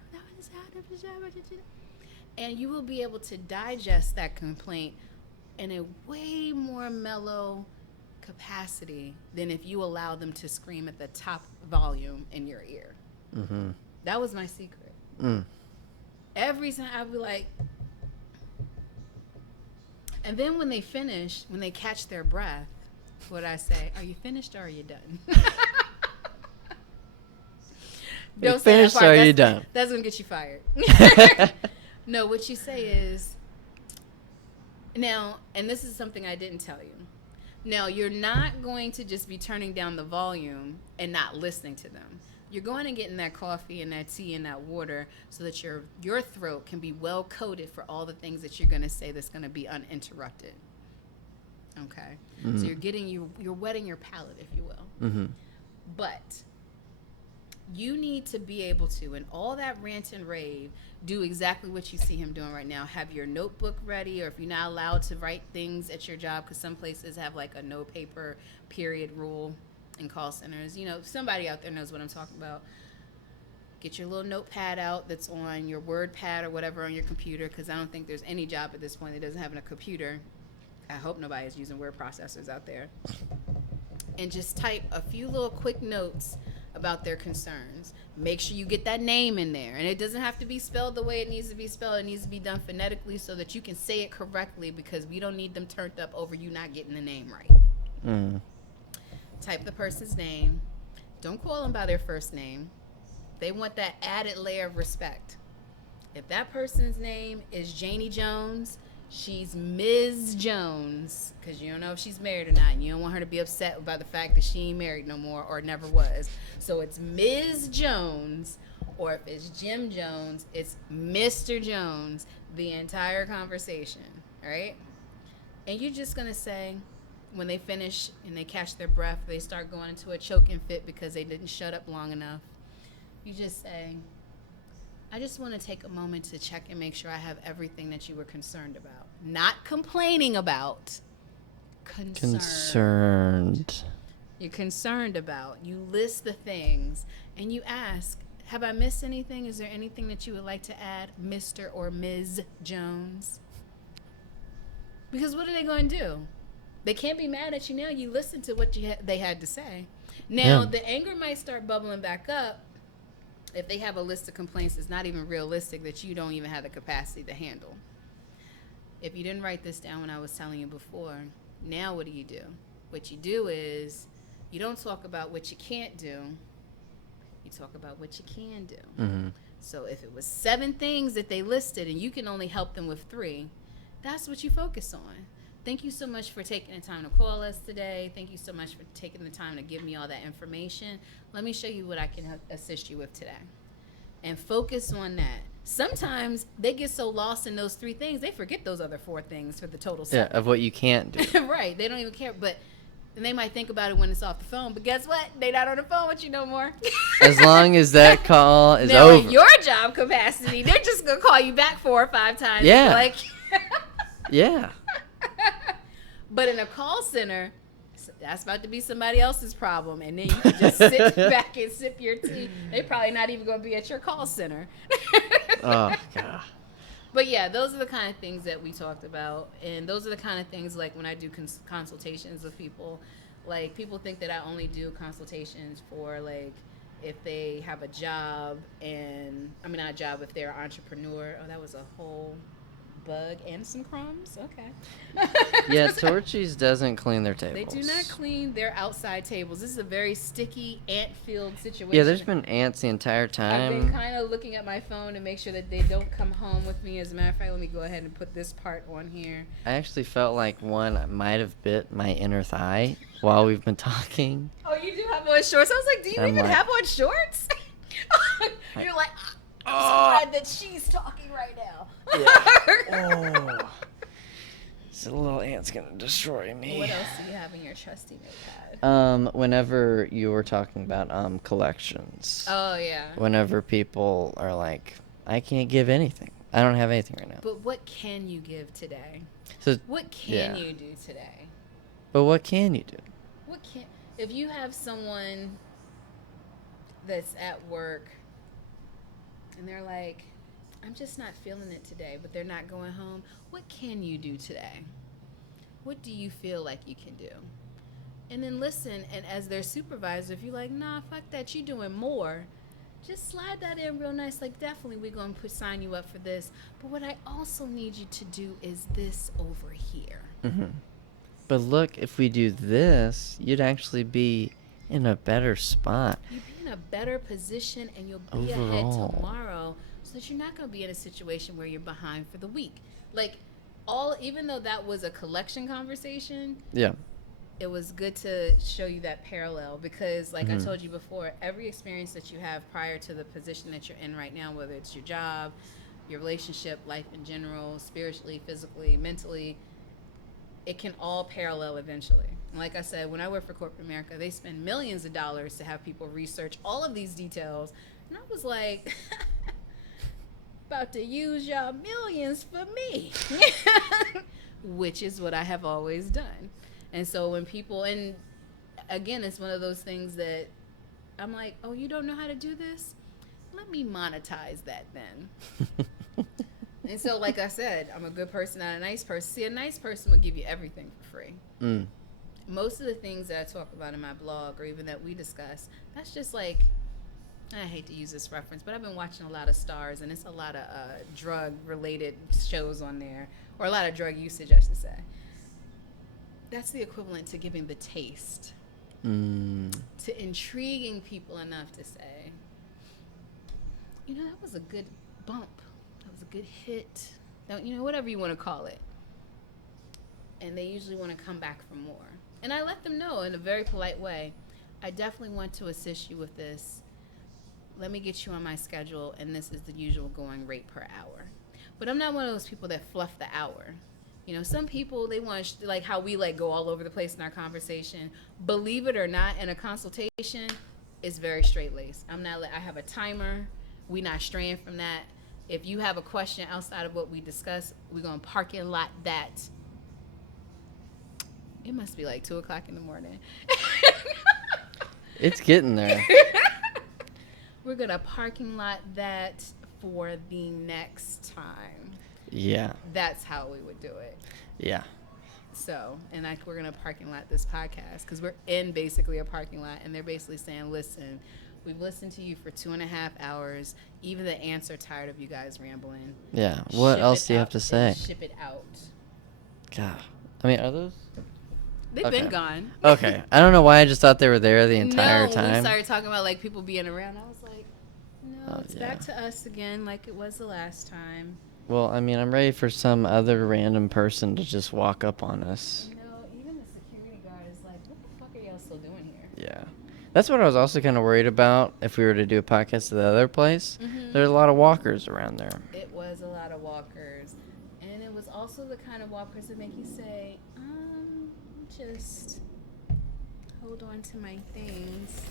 And you will be able to digest that complaint in a way more mellow capacity than if you allow them to scream at the top volume in your ear. Mm-hmm. That was my secret. Every time I'd be like, and then when they finish, when they catch their breath, what I say, are you finished or are you done? Don't say that part. Or are you done? That's going to get you fired. No, what you say is, now, and this is something I didn't tell you. Now, you're not going to just be turning down the volume and not listening to them. You're going to get in that coffee and that tea and that water so that your throat can be well coated for all the things that you're going to say that's going to be uninterrupted. Okay? Mm-hmm. So you're wetting your palate, if you will. Mm-hmm. But you need to be able to, in all that rant and rave, do exactly what you see him doing right now. Have your notebook ready, or if you're not allowed to write things at your job, because some places have like a no paper period rule in call centers. You know, somebody out there knows what I'm talking about. Get your little notepad out that's on your word pad or whatever on your computer, because I don't think there's any job at this point that doesn't have a computer. I hope nobody is using word processors out there. And just type a few little quick notes about their concerns. Make sure you get that name in there. And it doesn't have to be spelled the way it needs to be spelled. It needs to be done phonetically so that you can say it correctly, because we don't need them turned up over you not getting the name right. Mm. Type the person's name. Don't call them by their first name. They want that added layer of respect. If that person's name is Janie Jones, she's Ms. Jones, because you don't know if she's married or not, and you don't want her to be upset about the fact that she ain't married no more or never was. So it's Ms. Jones, or if it's Jim Jones, it's Mr. Jones, the entire conversation, right? And you're just going to say, when they finish and they catch their breath, they start going into a choking fit because they didn't shut up long enough, you just say, I just want to take a moment to check and make sure I have everything that you were concerned about. Not complaining about. Concerned. You're concerned about. You list the things and you ask, have I missed anything? Is there anything that you would like to add, Mr. or Ms. Jones? Because what are they going to do? They can't be mad at you now. You listened to what they had to say. Now, the anger might start bubbling back up if they have a list of complaints that's not even realistic, that you don't even have the capacity to handle. If you didn't write this down when I was telling you before, now what do? What you do is you don't talk about what you can't do. You talk about what you can do. Mm-hmm. So if it was 7 things that they listed and you can only help them with 3, that's what you focus on. Thank you so much for taking the time to call us today. Thank you so much for taking the time to give me all that information. Let me show you what I can assist you with today. And focus on that. Sometimes they get so lost in those 3 things, they forget those other 4 things for the total 7. Yeah, of what you can't do. Right. They don't even care. But and they might think about it when it's off the phone. But guess what? They're not on the phone with you no more. As long as that call is now, over. In your job capacity, they're just going to call you back 4 or 5 times. Yeah. Like, yeah. But in a call center, That's about to be somebody else's problem, and then you can just sit back and sip your tea. They probably not even going to be at your call center. Oh god. But yeah, those are the kind of things that we talked about, and those are the kind of things like when I do consultations with people. Like, people think that I only do consultations for like if they have a job, and I mean not a job, if they're an entrepreneur. Oh, that was a whole bug and some crumbs. Okay. Yeah, Torchy's doesn't clean their tables. They do not clean their outside tables. This is a very sticky, ant-filled situation. Yeah, there's been ants the entire I've time. been kind of looking at my phone to make sure that they don't come home with me. As a matter of fact, let me go ahead and put this part on here. I actually felt like one might have bit my inner thigh while we've been talking. Oh, you do have on shorts? I was like, do you I'm even like- have on shorts? You're like, I'm so glad that she's talking right now. Oh. So the little ant's gonna destroy me. What else do you have in your trusty notepad? Whenever you were talking about collections. Oh, yeah. Whenever people are like, I can't give anything. I don't have anything right now. But what can you give today? So What can you do today? But what can you do? What can if you have someone that's at work and they're like, I'm just not feeling it today, but they're not going home, what can you do today? What do you feel like you can do? And then listen, and as their supervisor, if you're like, nah, fuck that, you doing more, just slide that in real nice. Like, definitely we're going to sign you up for this, but what I also need you to do is this over here. Mm-hmm. But look, if we do this, you'd actually be in a better spot. You'd be in a better position, and you'll be ahead Overall. tomorrow, so that you're not going to be in a situation where you're behind for the week. Like, even though that was a collection conversation, Yeah. it was good to show you that parallel, because like I told you before, every experience that you have prior to the position that you're in right now, whether it's your job, your relationship, life in general, spiritually, physically, mentally, it can all parallel eventually. And like I said, when I work for corporate America, they spend millions of dollars to have people research all of these details, and I was like, about to use y'all millions for me. Which is what I have always done. And so when people, and again, it's one of those things that I'm like, oh, you don't know how to do this? Let me monetize that then. And so, like I said, I'm a good person, not a nice person. See, a nice person would give you everything for free. Mm. Most of the things that I talk about in my blog, or even that we discuss, that's just like, I hate to use this reference, but I've been watching a lot of Stars, and it's a lot of drug-related shows on there, or a lot of drug usage, I should say. That's the equivalent to giving the taste, to intriguing people enough to say, you know, that was a good bump, that was a good hit, you know, whatever you want to call it. And they usually want to come back for more. And I let them know in a very polite way, I definitely want to assist you with this. Let me get you on my schedule, and this is the usual going rate per hour. But I'm not one of those people that fluff the hour. You know, some people, they want like how we like go all over the place in our conversation. Believe it or not, in a consultation, it's very straight-laced. I have a timer. We not straying from that. If you have a question outside of what we discuss, we're going to parking lot that. It must be like 2 o'clock in the morning. It's getting there. We're going to parking lot that for the next time. Yeah. That's how we would do it. Yeah. So, and we're going to parking lot this podcast, because we're in basically a parking lot, and they're basically saying, listen, we've listened to you for 2.5 hours. Even the ants are tired of you guys rambling. Yeah. What Ship else it do you have out to say? and ship it out. God. I mean, are those? They've Okay. been gone. Okay. I don't know why I just thought they were there the entire no, time. when we started talking about like people being around, I was like, no, Oh, it's yeah. back to us again like it was the last time. Well, I mean, I'm ready for some other random person to just walk up on us. You know, even the security guard is like, what the fuck are y'all still doing here? Yeah. That's what I was also kind of worried about if we were to do a podcast at the other place. Mhm. There's a lot of walkers around there. It was a lot of walkers. And it was also the kind of walkers that make you say, just hold on to my things.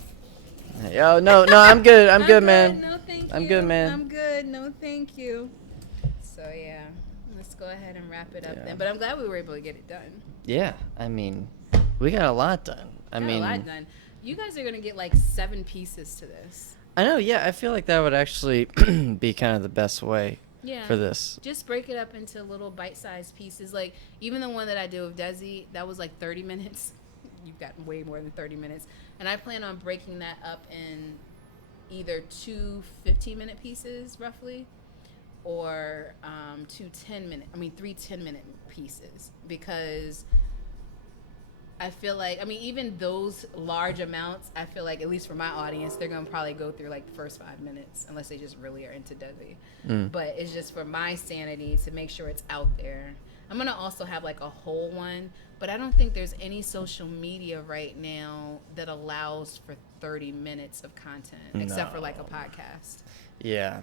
Oh, no, I'm good. I'm good, man. No, thank you. I'm good, man. I'm good. No, thank you. So, let's go ahead and wrap it up Yeah. then. But I'm glad we were able to get it done. Yeah, I mean, We got a lot done. I Got mean, a lot done. You guys are gonna get like 7 pieces to this. I know. Yeah, I feel like that would actually be kind of the best way Yeah. for this. Just break it up into little bite-sized pieces. Like even the one that I did with Desi, that was like 30 minutes. You've gotten way more than 30 minutes. And I plan on breaking that up in either 2 15-minute pieces roughly, or 3 10-minute pieces, because I feel like, I mean, even those large amounts, I feel like, at least for my audience, they're going to probably go through like the first 5 minutes, unless they just really are into Desi. But it's just for my sanity to make sure it's out there. I'm going to also have like a whole one, but I don't think there's any social media right now that allows for 30 minutes of content, except for like a podcast. Yeah.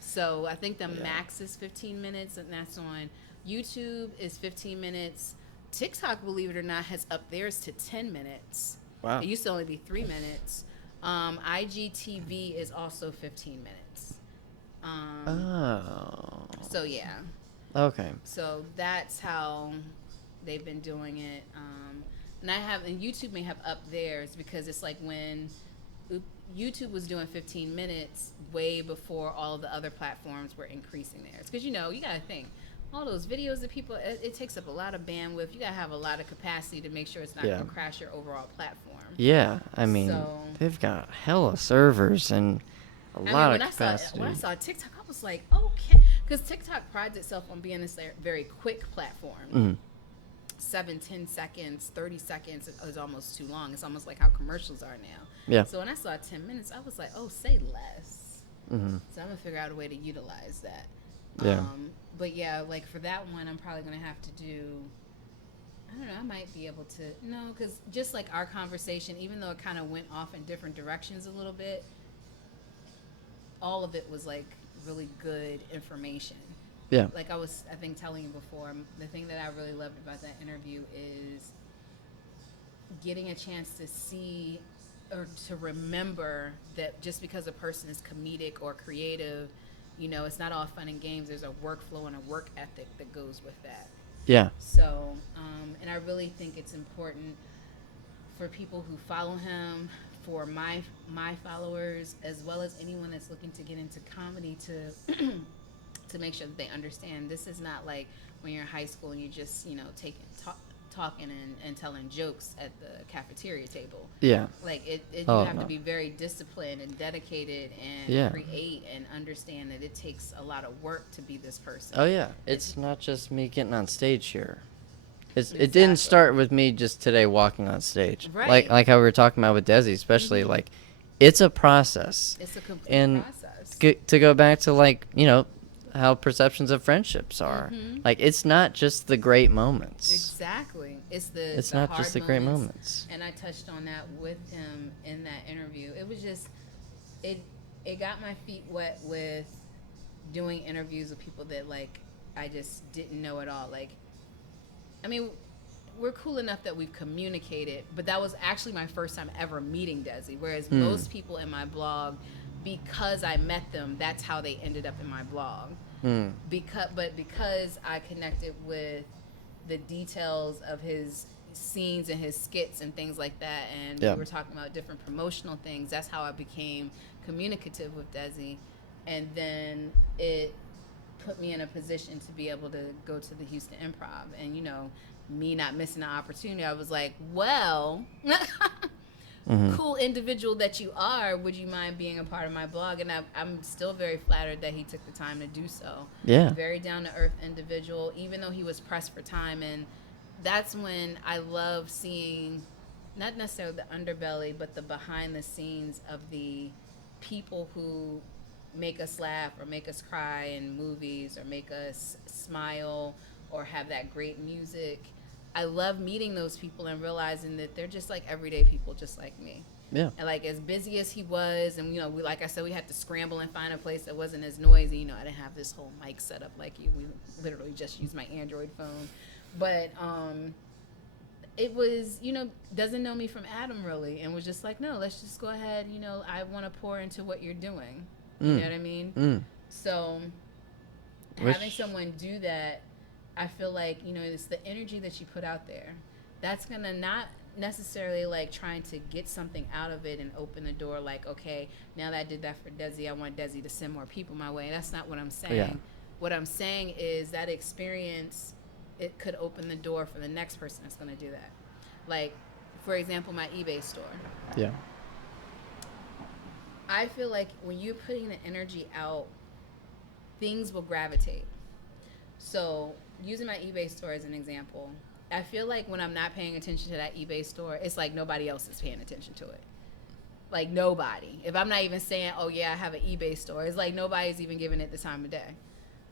So I think the max is 15 minutes, and that's on YouTube is 15 minutes. TikTok, believe it or not, has upped theirs to 10 minutes. Wow. It used to only be 3 minutes. IGTV is also 15 minutes. So, yeah. Okay. So that's how they've been doing it. And YouTube may have upped theirs, because it's like when YouTube was doing 15 minutes way before all of the other platforms were increasing theirs. Because, you got to think, all those videos that people, it takes up a lot of bandwidth. You got to have a lot of capacity to make sure it's not going to crash your overall platform. Yeah, I mean, they've got hella servers and a lot of capacity. When I saw TikTok, I was like, okay. Because TikTok prides itself on being this very quick platform. 7, 10 seconds, 30 seconds is almost too long. It's almost like how commercials are now. Yeah. So when I saw 10 minutes, I was like, oh, say less. So I'm going to figure out a way to utilize that. Yeah. But yeah, like for that one, I'm probably going to have to do, I don't know, I might be able to, no, because just like our conversation, even though it kind of went off in different directions a little bit, all of it was like really good information. Yeah. Like I think telling you before, the thing that I really loved about that interview is getting a chance to see or to remember that just because a person is comedic or creative, it's not all fun and games. There's a workflow and a work ethic that goes with that. Yeah. So, and I really think it's important for people who follow him, for my followers, as well as anyone that's looking to get into comedy, to make sure that they understand this is not like when you're in high school and you just, talking and telling jokes at the cafeteria table. Yeah. Like you have to be very disciplined and dedicated and create and understand that it takes a lot of work to be this person. Oh yeah. It's not just me getting on stage here. It didn't start with me just today walking on stage. Right. Like how we were talking about with Desi, especially like it's a process. It's a complete process. To go back to how perceptions of friendships are. Like it's not just the great moments. Exactly. It's not just the great moments. And I touched on that with him in that interview. It was just it got my feet wet with doing interviews with people that like I just didn't know at all. Like, I mean, we're cool enough that we've communicated, but that was actually my first time ever meeting Desi. Whereas most people in my blog, because I met them, that's how they ended up in my blog. Because I connected with the details of his scenes and his skits and things like that, and we were talking about different promotional things, that's how I became communicative with Desi. And then it put me in a position to be able to go to the Houston Improv. And, me not missing the opportunity, I was like, well... cool individual that you are, would you mind being a part of my blog? And I'm still very flattered that he took the time to do so. Yeah. Very down-to-earth individual, even though he was pressed for time. And that's when I love seeing, not necessarily the underbelly, but the behind the scenes of the people who make us laugh or make us cry in movies or make us smile or have that great music. I love meeting those people and realizing that they're just like everyday people, just like me. Yeah. And like as busy as he was, and we, like I said, we had to scramble and find a place that wasn't as noisy. I didn't have this whole mic set up like you. We literally just used my Android phone. But it was, doesn't know me from Adam really, and was just like, no, let's just go ahead. I want to pour into what you're doing. You know what I mean? So having someone do that, I feel like, it's the energy that you put out there. that's gonna not necessarily like trying to get something out of it and open the door like, okay, now that I did that for Desi, I want Desi to send more people my way. That's not what I'm saying. Yeah. What I'm saying is that experience, it could open the door for the next person that's going to do that. Like, for example, my eBay store. Yeah. I feel like when you're putting the energy out, things will gravitate. So, using my eBay store as an example, I feel like when I'm not paying attention to that eBay store, it's like nobody else is paying attention to it. Like, nobody. If I'm not even saying, oh, yeah, I have an eBay store, it's like nobody's even giving it the time of day.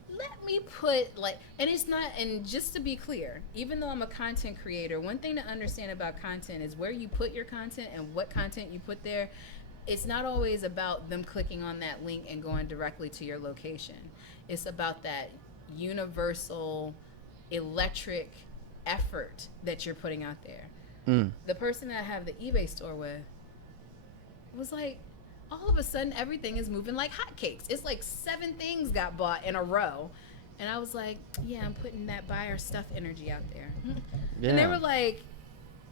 Let me put like, and it's not, and just to be clear, even though I'm a content creator, one thing to understand about content is where you put your content and what content you put there. It's not always about them clicking on that link and going directly to your location. It's about that universal electric effort that you're putting out there. The person that I have the eBay store with was like, all of a sudden everything is moving like hotcakes. It's like 7 things got bought in a row. And I was like, yeah, I'm putting that buyer stuff energy out there. Yeah. And they were like,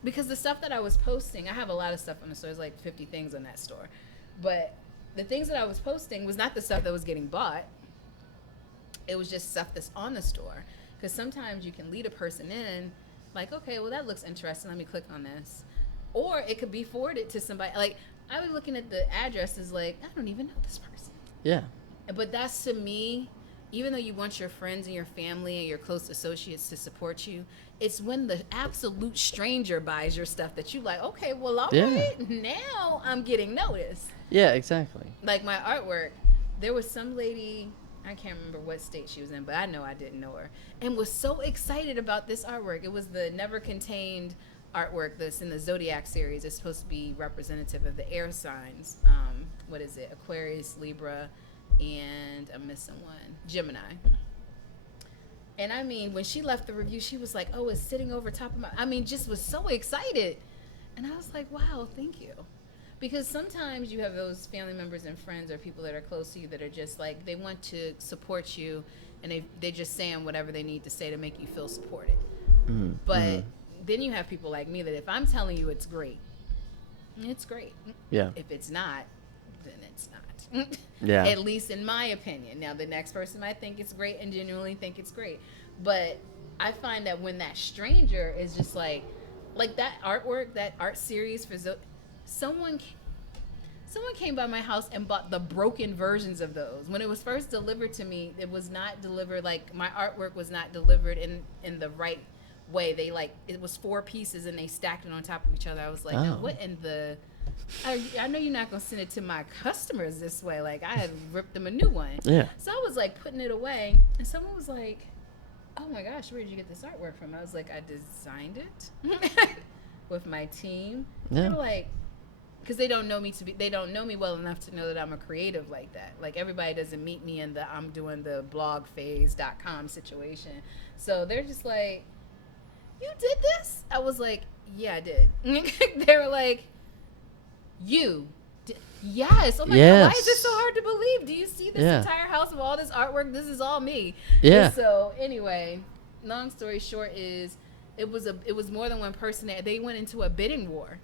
because the stuff that I was posting, I have a lot of stuff on the store. There's like 50 things on that store. But the things that I was posting was not the stuff that was getting bought. It was just stuff that's on the store. Because sometimes you can lead a person in, like, okay, well, that looks interesting. Let me click on this. Or it could be forwarded to somebody. Like, I was looking at the addresses like, I don't even know this person. Yeah. But that's, to me, even though you want your friends and your family and your close associates to support you, it's when the absolute stranger buys your stuff that you like, okay, well, all right, now I'm getting noticed. Yeah, exactly. Like my artwork, there was some lady, I can't remember what state she was in, but I know I didn't know her, and was so excited about this artwork. It was the Never Contained artwork that's in the Zodiac series. It's supposed to be representative of the air signs. What is it? Aquarius, Libra, and I'm missing one. Gemini. And I mean, when she left the review, she was like, oh, it's sitting over top of my... I mean, just was so excited. And I was like, wow, thank you. Because sometimes you have those family members and friends or people that are close to you that are just like, they want to support you, and they're just saying whatever they need to say to make you feel supported. But then you have people like me that if I'm telling you it's great, it's great. Yeah. If it's not, then it's not. Yeah. At least in my opinion. Now, the next person might think it's great and genuinely think it's great. But I find that when that stranger is just like that artwork, that art series for someone came by my house and bought the broken versions of those. When it was first delivered to me, it was not delivered, like my artwork was not delivered in the right way. They it was 4 pieces and they stacked it on top of each other. I was like, now what in the... I know you're not going to send it to my customers this way. Like, I had ripped them a new one. Yeah. So I was like putting it away, and someone was like, oh my gosh, where did you get this artwork from? I was like, I designed it with my team. Yeah. They were like, because they don't know me well enough to know that I'm a creative like that. Like, everybody doesn't meet me in the I'm doing the blogphase.com situation. So they're just like, you did this? I was like, yeah, I did. They were like, you did? Yes. Oh my God, why is this so hard to believe? Do you see this entire house of all this artwork? This is all me. Yeah. And so anyway, long story short is it was more than one person. They went into a bidding war.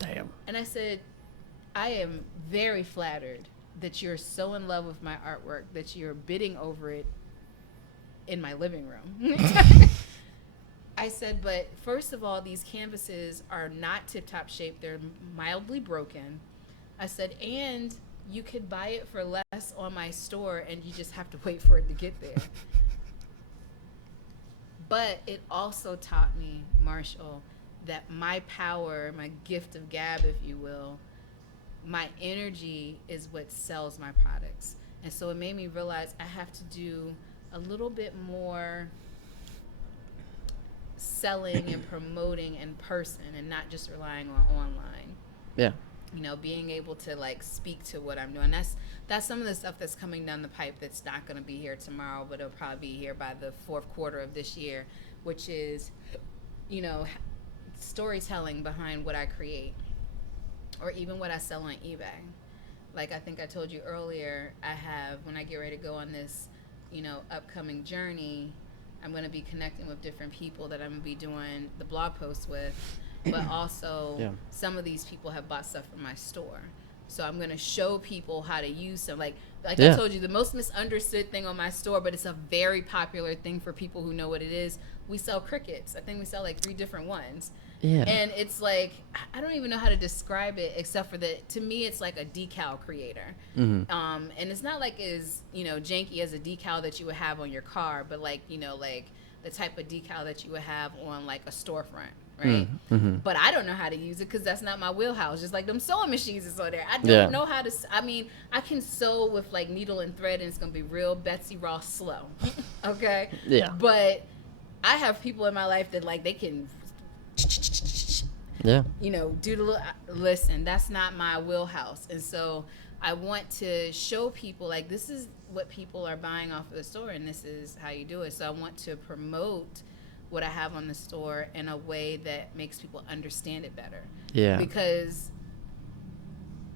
Damn. And I said, I am very flattered that you're so in love with my artwork that you're bidding over it in my living room. I said, but first of all, these canvases are not tip-top shape. They're mildly broken. I said, and you could buy it for less on my store, and you just have to wait for it to get there. But it also taught me, Marshall, that my power, my gift of gab, if you will, my energy is what sells my products. And so it made me realize I have to do a little bit more selling and promoting in person and not just relying on online. Yeah. You know, being able to speak to what I'm doing. That's some of the stuff that's coming down the pipe that's not going to be here tomorrow, but it'll probably be here by the 4th quarter of this year, which is, you know, storytelling behind what I create or even what I sell on eBay. Like I think I told you earlier, when I get ready to go on this, you know, upcoming journey, I'm going to be connecting with different people that I'm going to be doing the blog posts with, but also Yeah. some of these people have bought stuff from my store. So I'm going to show people how to use them. Like I Yeah. told you, the most misunderstood thing on my store, but it's a very popular thing for people who know what it is. We sell crickets. I think we sell like 3 different ones. Yeah. And it's like, I don't even know how to describe it except for that, to me, it's like a decal creator. Mm-hmm. And it's not like as, janky as a decal that you would have on your car, but like, like the type of decal that you would have on like a storefront, right? Mm-hmm. But I don't know how to use it because that's not my wheelhouse. Just like them sewing machines is on there. I don't know how to, I can sew with like needle and thread and it's going to be real Betsy Ross slow. Okay? Yeah. But I have people in my life that like, they can Yeah. do the little, listen, that's not my wheelhouse. And so I want to show people like this is what people are buying off of the store and this is how you do it. So I want to promote what I have on the store in a way that makes people understand it better. Yeah. Because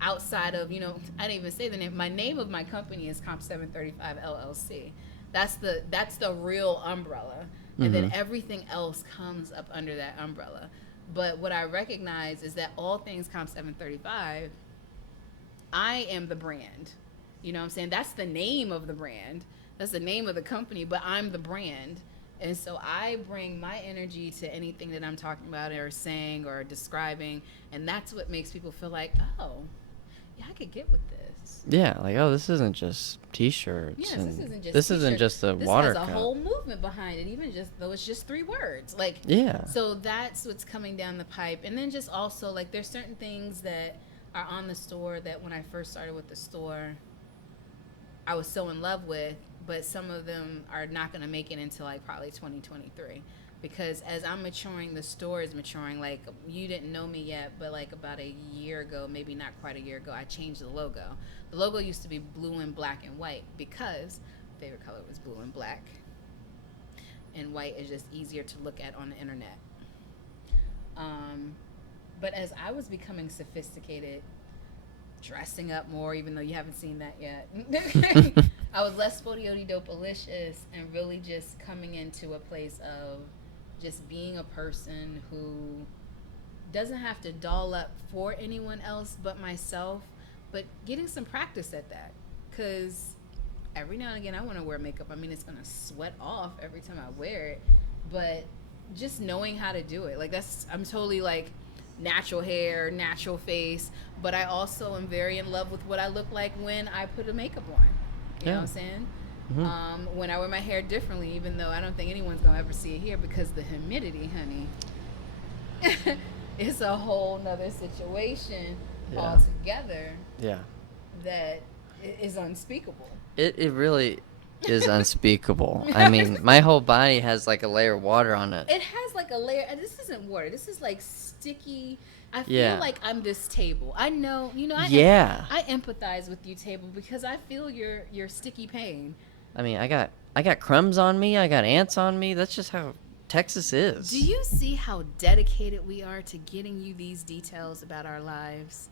outside of, I didn't even say the name. My name of my company is Comp 735 LLC. That's the real umbrella. And then everything else comes up under that umbrella. But what I recognize is that all things Comp 735, I am the brand. You know what I'm saying? That's the name of the brand. That's the name of the company, but I'm the brand. And so I bring my energy to anything that I'm talking about or saying or describing. And that's what makes people feel like, oh, yeah, I could get with this. Yeah, like, oh, this isn't just T-shirts. Yes, and this isn't just this isn't just a water This has a cup. whole movement behind it, even just though it's just 3 words. Like, Yeah. So that's what's coming down the pipe. And then just also, like, there's certain things that are on the store that when I first started with the store, I was so in love with, but some of them are not going to make it until, like, probably 2023. Because as I'm maturing, the store is maturing. Like, you didn't know me yet, but like about a year ago, maybe not quite a year ago, I changed the logo. The logo used to be blue and black and white because my favorite color was blue and black. And white is just easier to look at on the internet. But as I was becoming sophisticated, dressing up more, even though you haven't seen that yet, I was less spotty dopalicious and really just coming into a place of just being a person who doesn't have to doll up for anyone else but myself, but getting some practice at that. Because every now and again, I want to wear makeup. I mean, it's going to sweat off every time I wear it, but just knowing how to do it. Like, I'm totally like natural hair, natural face, but I also am very in love with what I look like when I put a makeup on. You know what I'm saying? Mm-hmm. When I wear my hair differently, even though I don't think anyone's going to ever see it here because the humidity, honey, it's a whole nother situation altogether. Yeah. That is unspeakable. It really is unspeakable. I mean, my whole body has like a layer of water on it. It has like a layer, and this isn't water. This is like sticky. I feel like I'm this table. I know, I empathize with you, table, because I feel your sticky pain. I mean, I got crumbs on me. I got ants on me. That's just how Texas is. Do you see how dedicated we are to getting you these details about our lives?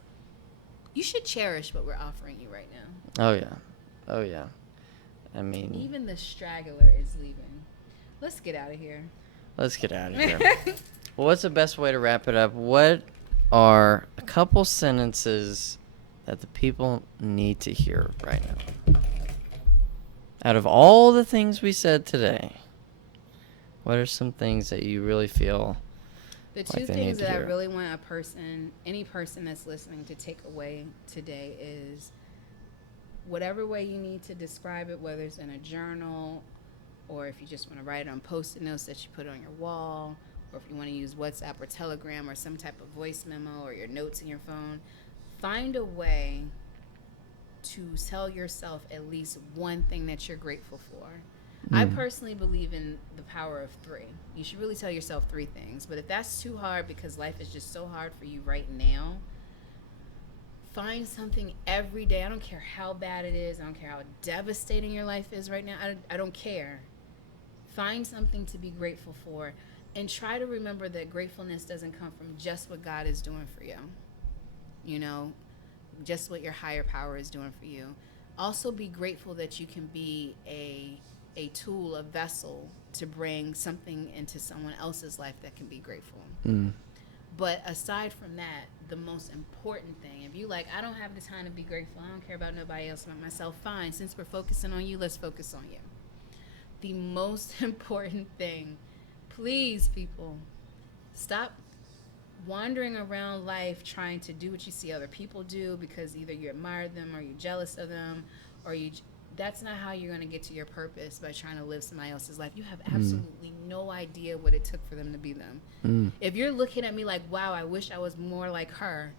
You should cherish what we're offering you right now. Oh, yeah. Oh, yeah. I mean... Even the straggler is leaving. Let's get out of here. Let's get out of here. Well, what's the best way to wrap it up? What are a couple sentences that the people need to hear right now? Out of all the things we said today, what are some things that you really feel the like two they things need to that hear? I really want any person that's listening to take away today is whatever way you need to describe it, whether it's in a journal or if you just want to write it on Post-it notes that you put on your wall, or if you want to use WhatsApp or Telegram or some type of voice memo or your notes in your phone, find a way to tell yourself at least one thing that you're grateful for. I personally believe in the power of 3. You should really tell yourself 3 things. But if that's too hard because life is just so hard for you right now, find something every day. I don't care how bad it is. I don't care how devastating your life is right now. I don't care. Find something to be grateful for. And try to remember that gratefulness doesn't come from just what God is doing for you. Just what your higher power is doing for you. Also be grateful that you can be a tool, a vessel to bring something into someone else's life that can be grateful. Mm. But aside from that, the most important thing, if you like, I don't have the time to be grateful, I don't care about nobody else but myself, fine. Since we're focusing on you, let's focus on you. The most important thing, please, people, stop wandering around life trying to do what you see other people do because either you admire them or you're jealous of them, or that's not how you're going to get to your purpose, by trying to live somebody else's life. You have absolutely no idea what it took for them to be them. If you're looking at me like, wow, I wish I was more like her,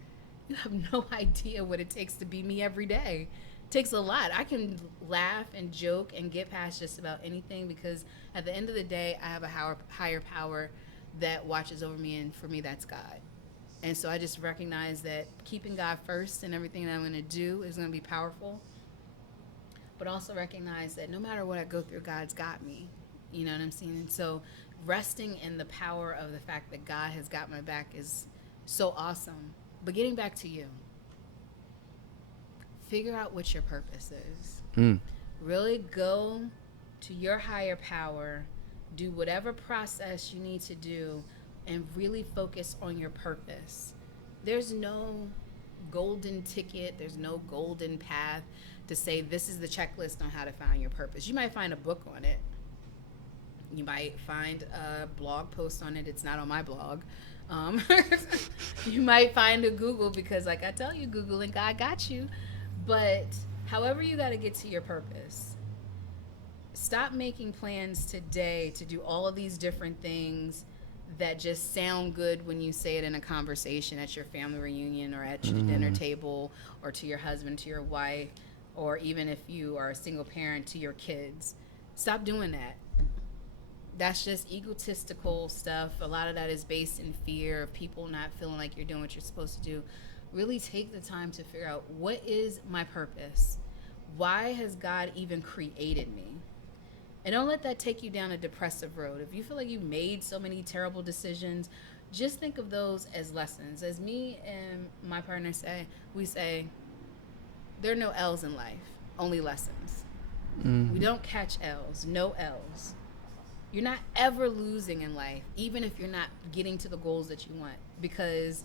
you have no idea what it takes to be me every day. It takes a lot. I can laugh and joke and get past just about anything because at the end of the day, I have a higher power that watches over me, and for me, that's God. And so I just recognize that keeping God first in everything that I'm going to do is going to be powerful. But also recognize that no matter what I go through, God's got me. You know what I'm saying? And so resting in the power of the fact that God has got my back is so awesome. But getting back to you, figure out what your purpose is. Really go to your higher power, do whatever process you need to do, and really focus on your purpose. There's no golden ticket, there's no golden path to say this is the checklist on how to find your purpose. You might find a book on it. You might find a blog post on it. It's not on my blog. You might find a Google, because like I tell you, Google and God got you. But however you got to get to your purpose, stop making plans today to do all of these different things that just sound good when you say it in a conversation at your family reunion or at your dinner table, or to your husband, to your wife, or even if you are a single parent, to your kids. Stop doing that. That's just egotistical stuff. A lot of that is based in fear of people not feeling like you're doing what you're supposed to do. Really take the time to figure out, what is my purpose? Why has God even created me? And don't let that take you down a depressive road. If you feel like you made so many terrible decisions, just think of those as lessons. As me and my partner say, we say, there are no L's in life, only lessons. We don't catch L's, no L's. You're not ever losing in life, even if you're not getting to the goals that you want, because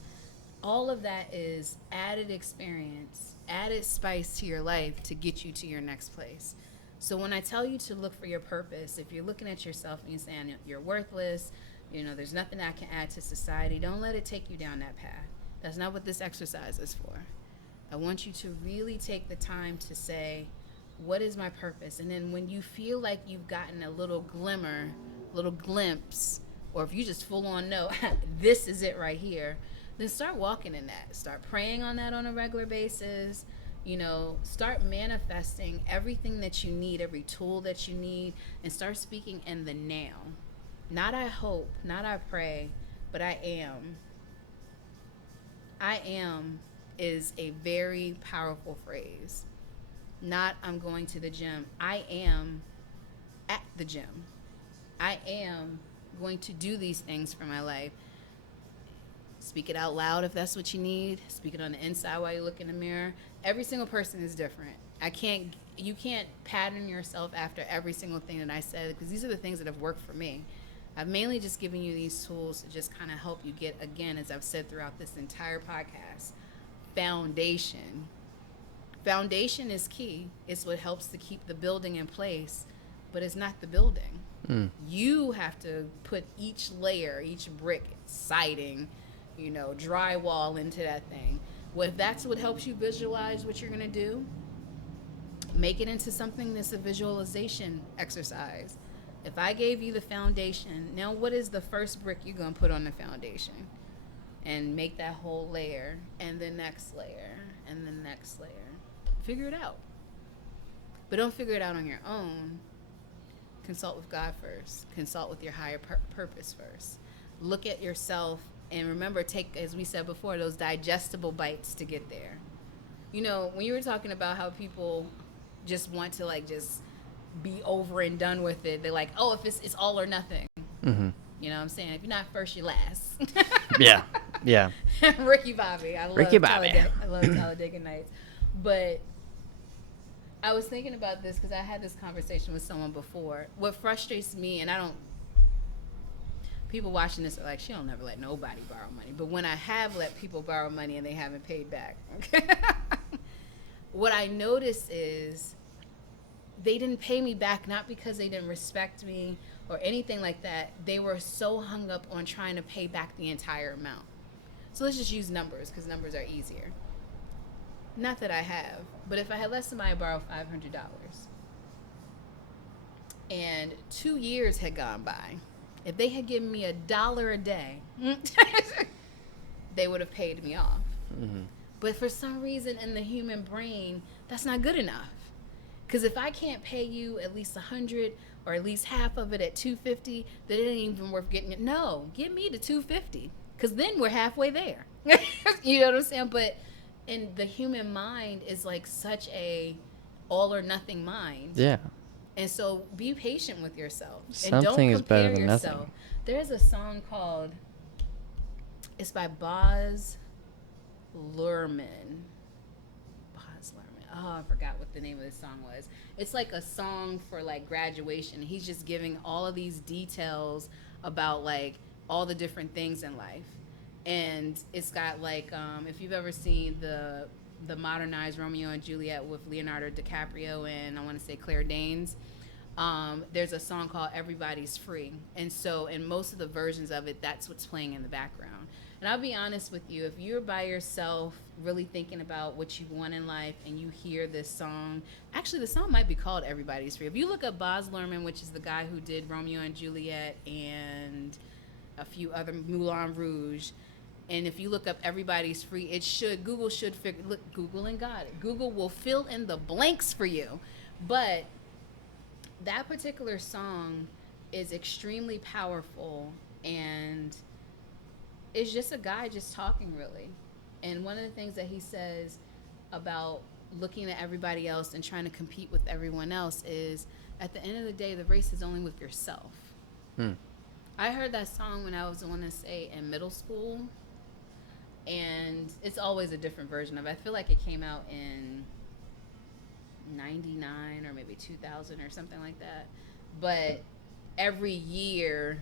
all of that is added experience, added spice to your life to get you to your next place. So when I tell you to look for your purpose, if you're looking at yourself and you're saying you're worthless, there's nothing I can add to society, don't let it take you down that path. That's not what this exercise is for. I want you to really take the time to say, what is my purpose? And then when you feel like you've gotten a little glimmer, little glimpse, or if you just full on know, this is it right here, then start walking in that. Start praying on that on a regular basis. Start manifesting everything that you need, every tool that you need, and start speaking in the now. Not I hope, not I pray, but I am. I am is a very powerful phrase. Not I'm going to the gym. I am at the gym. I am going to do these things for my life. Speak it out loud if that's what you need. Speak it on the inside while you look in the mirror. Every single person is different. You can't pattern yourself after every single thing that I said, because these are the things that have worked for me. I've mainly just given you these tools to just kind of help you get, again, as I've said throughout this entire podcast, foundation. Foundation is key. It's what helps to keep the building in place, but it's not the building. You have to put each layer, each brick, siding, drywall into that thing. Well, if that's what helps you visualize what you're going to do, make it into something that's a visualization exercise. If I gave you the foundation, now what is the first brick you're going to put on the foundation? And make that whole layer, and the next layer, and the next layer. Figure it out. But don't figure it out on your own. Consult with God first. Consult with your higher purpose first. Look at yourself, and remember, take, as we said before, those digestible bites to get there. When you were talking about how people just want to just be over and done with it, they're like, oh, if it's all or nothing. You know what I'm saying? If you're not first, you're last. Yeah. Ricky Bobby. I love Ricky Bobby. I love Talladega Nights. But I was thinking about this because I had this conversation with someone before. What frustrates me, and I don't, people watching this are like, she don't never let nobody borrow money. But when I have let people borrow money and they haven't paid back, okay, what I notice is they didn't pay me back not because they didn't respect me or anything like that. They were so hung up on trying to pay back the entire amount. So let's just use numbers because numbers are easier. Not that I have, but if I had let somebody borrow $500 and 2 years had gone by, if they had given me $1 a day, they would have paid me off. Mm-hmm. But for some reason in the human brain, that's not good enough. Because if I can't pay you at least 100 or at least half of it at $250, then it ain't even worth getting it. No, give me the $250, because then we're halfway there. You know what I'm saying? But in the human mind is like such a all or nothing mind. Yeah. And so be patient with yourself. Something and don't is better compare than yourself. nothing. There's a song called, it's by Baz Luhrmann. Oh, I forgot what the name of this song was. It's like a song for like graduation. He's just giving all of these details about like all the different things in life. And it's got like, if you've ever seen the modernized Romeo and Juliet with Leonardo DiCaprio and I want to say Claire Danes, there's a song called Everybody's Free. And so in most of the versions of it, that's what's playing in the background. And I'll be honest with you, if you're by yourself really thinking about what you want in life and you hear this song, actually the song might be called Everybody's Free. If you look up Baz Luhrmann, which is the guy who did Romeo and Juliet and a few other, Moulin Rouge, and if you look up Everybody's Free, it should, Google should figure, look, Google and got it. Google will fill in the blanks for you. But that particular song is extremely powerful, and it's just a guy just talking, really. And one of the things that he says about looking at everybody else and trying to compete with everyone else is, at the end of the day, the race is only with yourself. I heard that song when I was, I want to say, in middle school. And it's always a different version of it. I feel like it came out in 99 or maybe 2000 or something like that. But every year,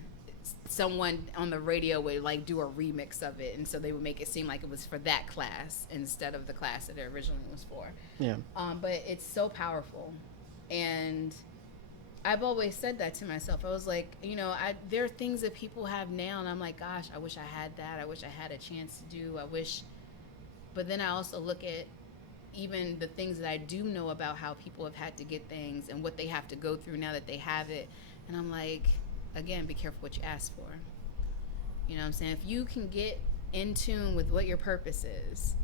someone on the radio would like do a remix of it, and so they would make it seem like it was for that class instead of the class that it originally was for. Yeah. But it's so powerful, and I've always said that to myself. I was like, you know, there are things that people have now, and I'm like, gosh, I wish I had that. I wish I had a chance to do. I wish, but then I also look at even the things that I do know about how people have had to get things and what they have to go through now that they have it, and I'm like, again, be careful what you ask for. You know what I'm saying? If you can get in tune with what your purpose is,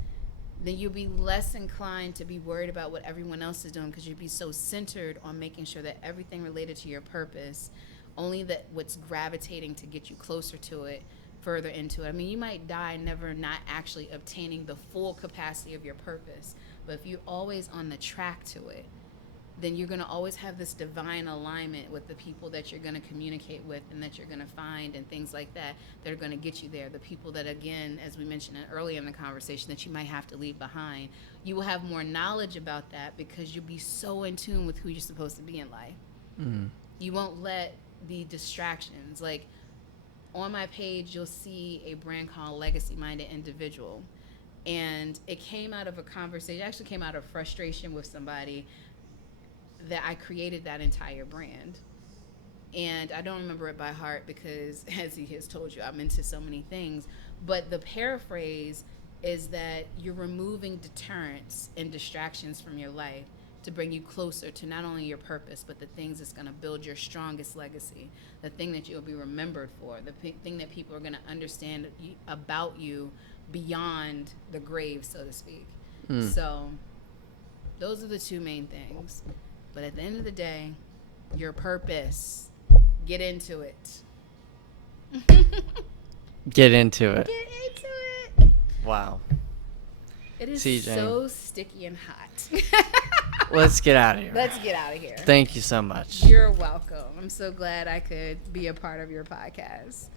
then you'll be less inclined to be worried about what everyone else is doing, because you'll be so centered on making sure that everything related to your purpose, only that what's gravitating to get you closer to it, further into it. I mean, you might die never not actually obtaining the full capacity of your purpose, but if you're always on the track to it, then you're going to always have this divine alignment with the people that you're going to communicate with and that you're going to find and things like that that are going to get you there. The people that, again, as we mentioned earlier in the conversation, that you might have to leave behind. You will have more knowledge about that because you'll be so in tune with who you're supposed to be in life. Mm-hmm. You won't let the distractions, like on my page, you'll see a brand called Legacy Minded Individual. And it came out of a conversation, actually came out of frustration with somebody, that I created that entire brand. And I don't remember it by heart because, as he has told you, I'm into so many things. But the paraphrase is that you're removing deterrents and distractions from your life to bring you closer to not only your purpose, but the things that's going to build your strongest legacy, the thing that you'll be remembered for, the thing that people are going to understand about you beyond the grave, so to speak. So those are the two main things. But at the end of the day, your purpose, get into it. Get into it. Get into it. Wow. It is CJ. so sticky and hot. Let's get out of here. Let's get out of here. Thank you so much. You're welcome. I'm so glad I could be a part of your podcast.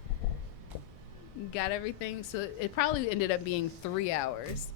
Got everything. So it probably ended up being 3 hours.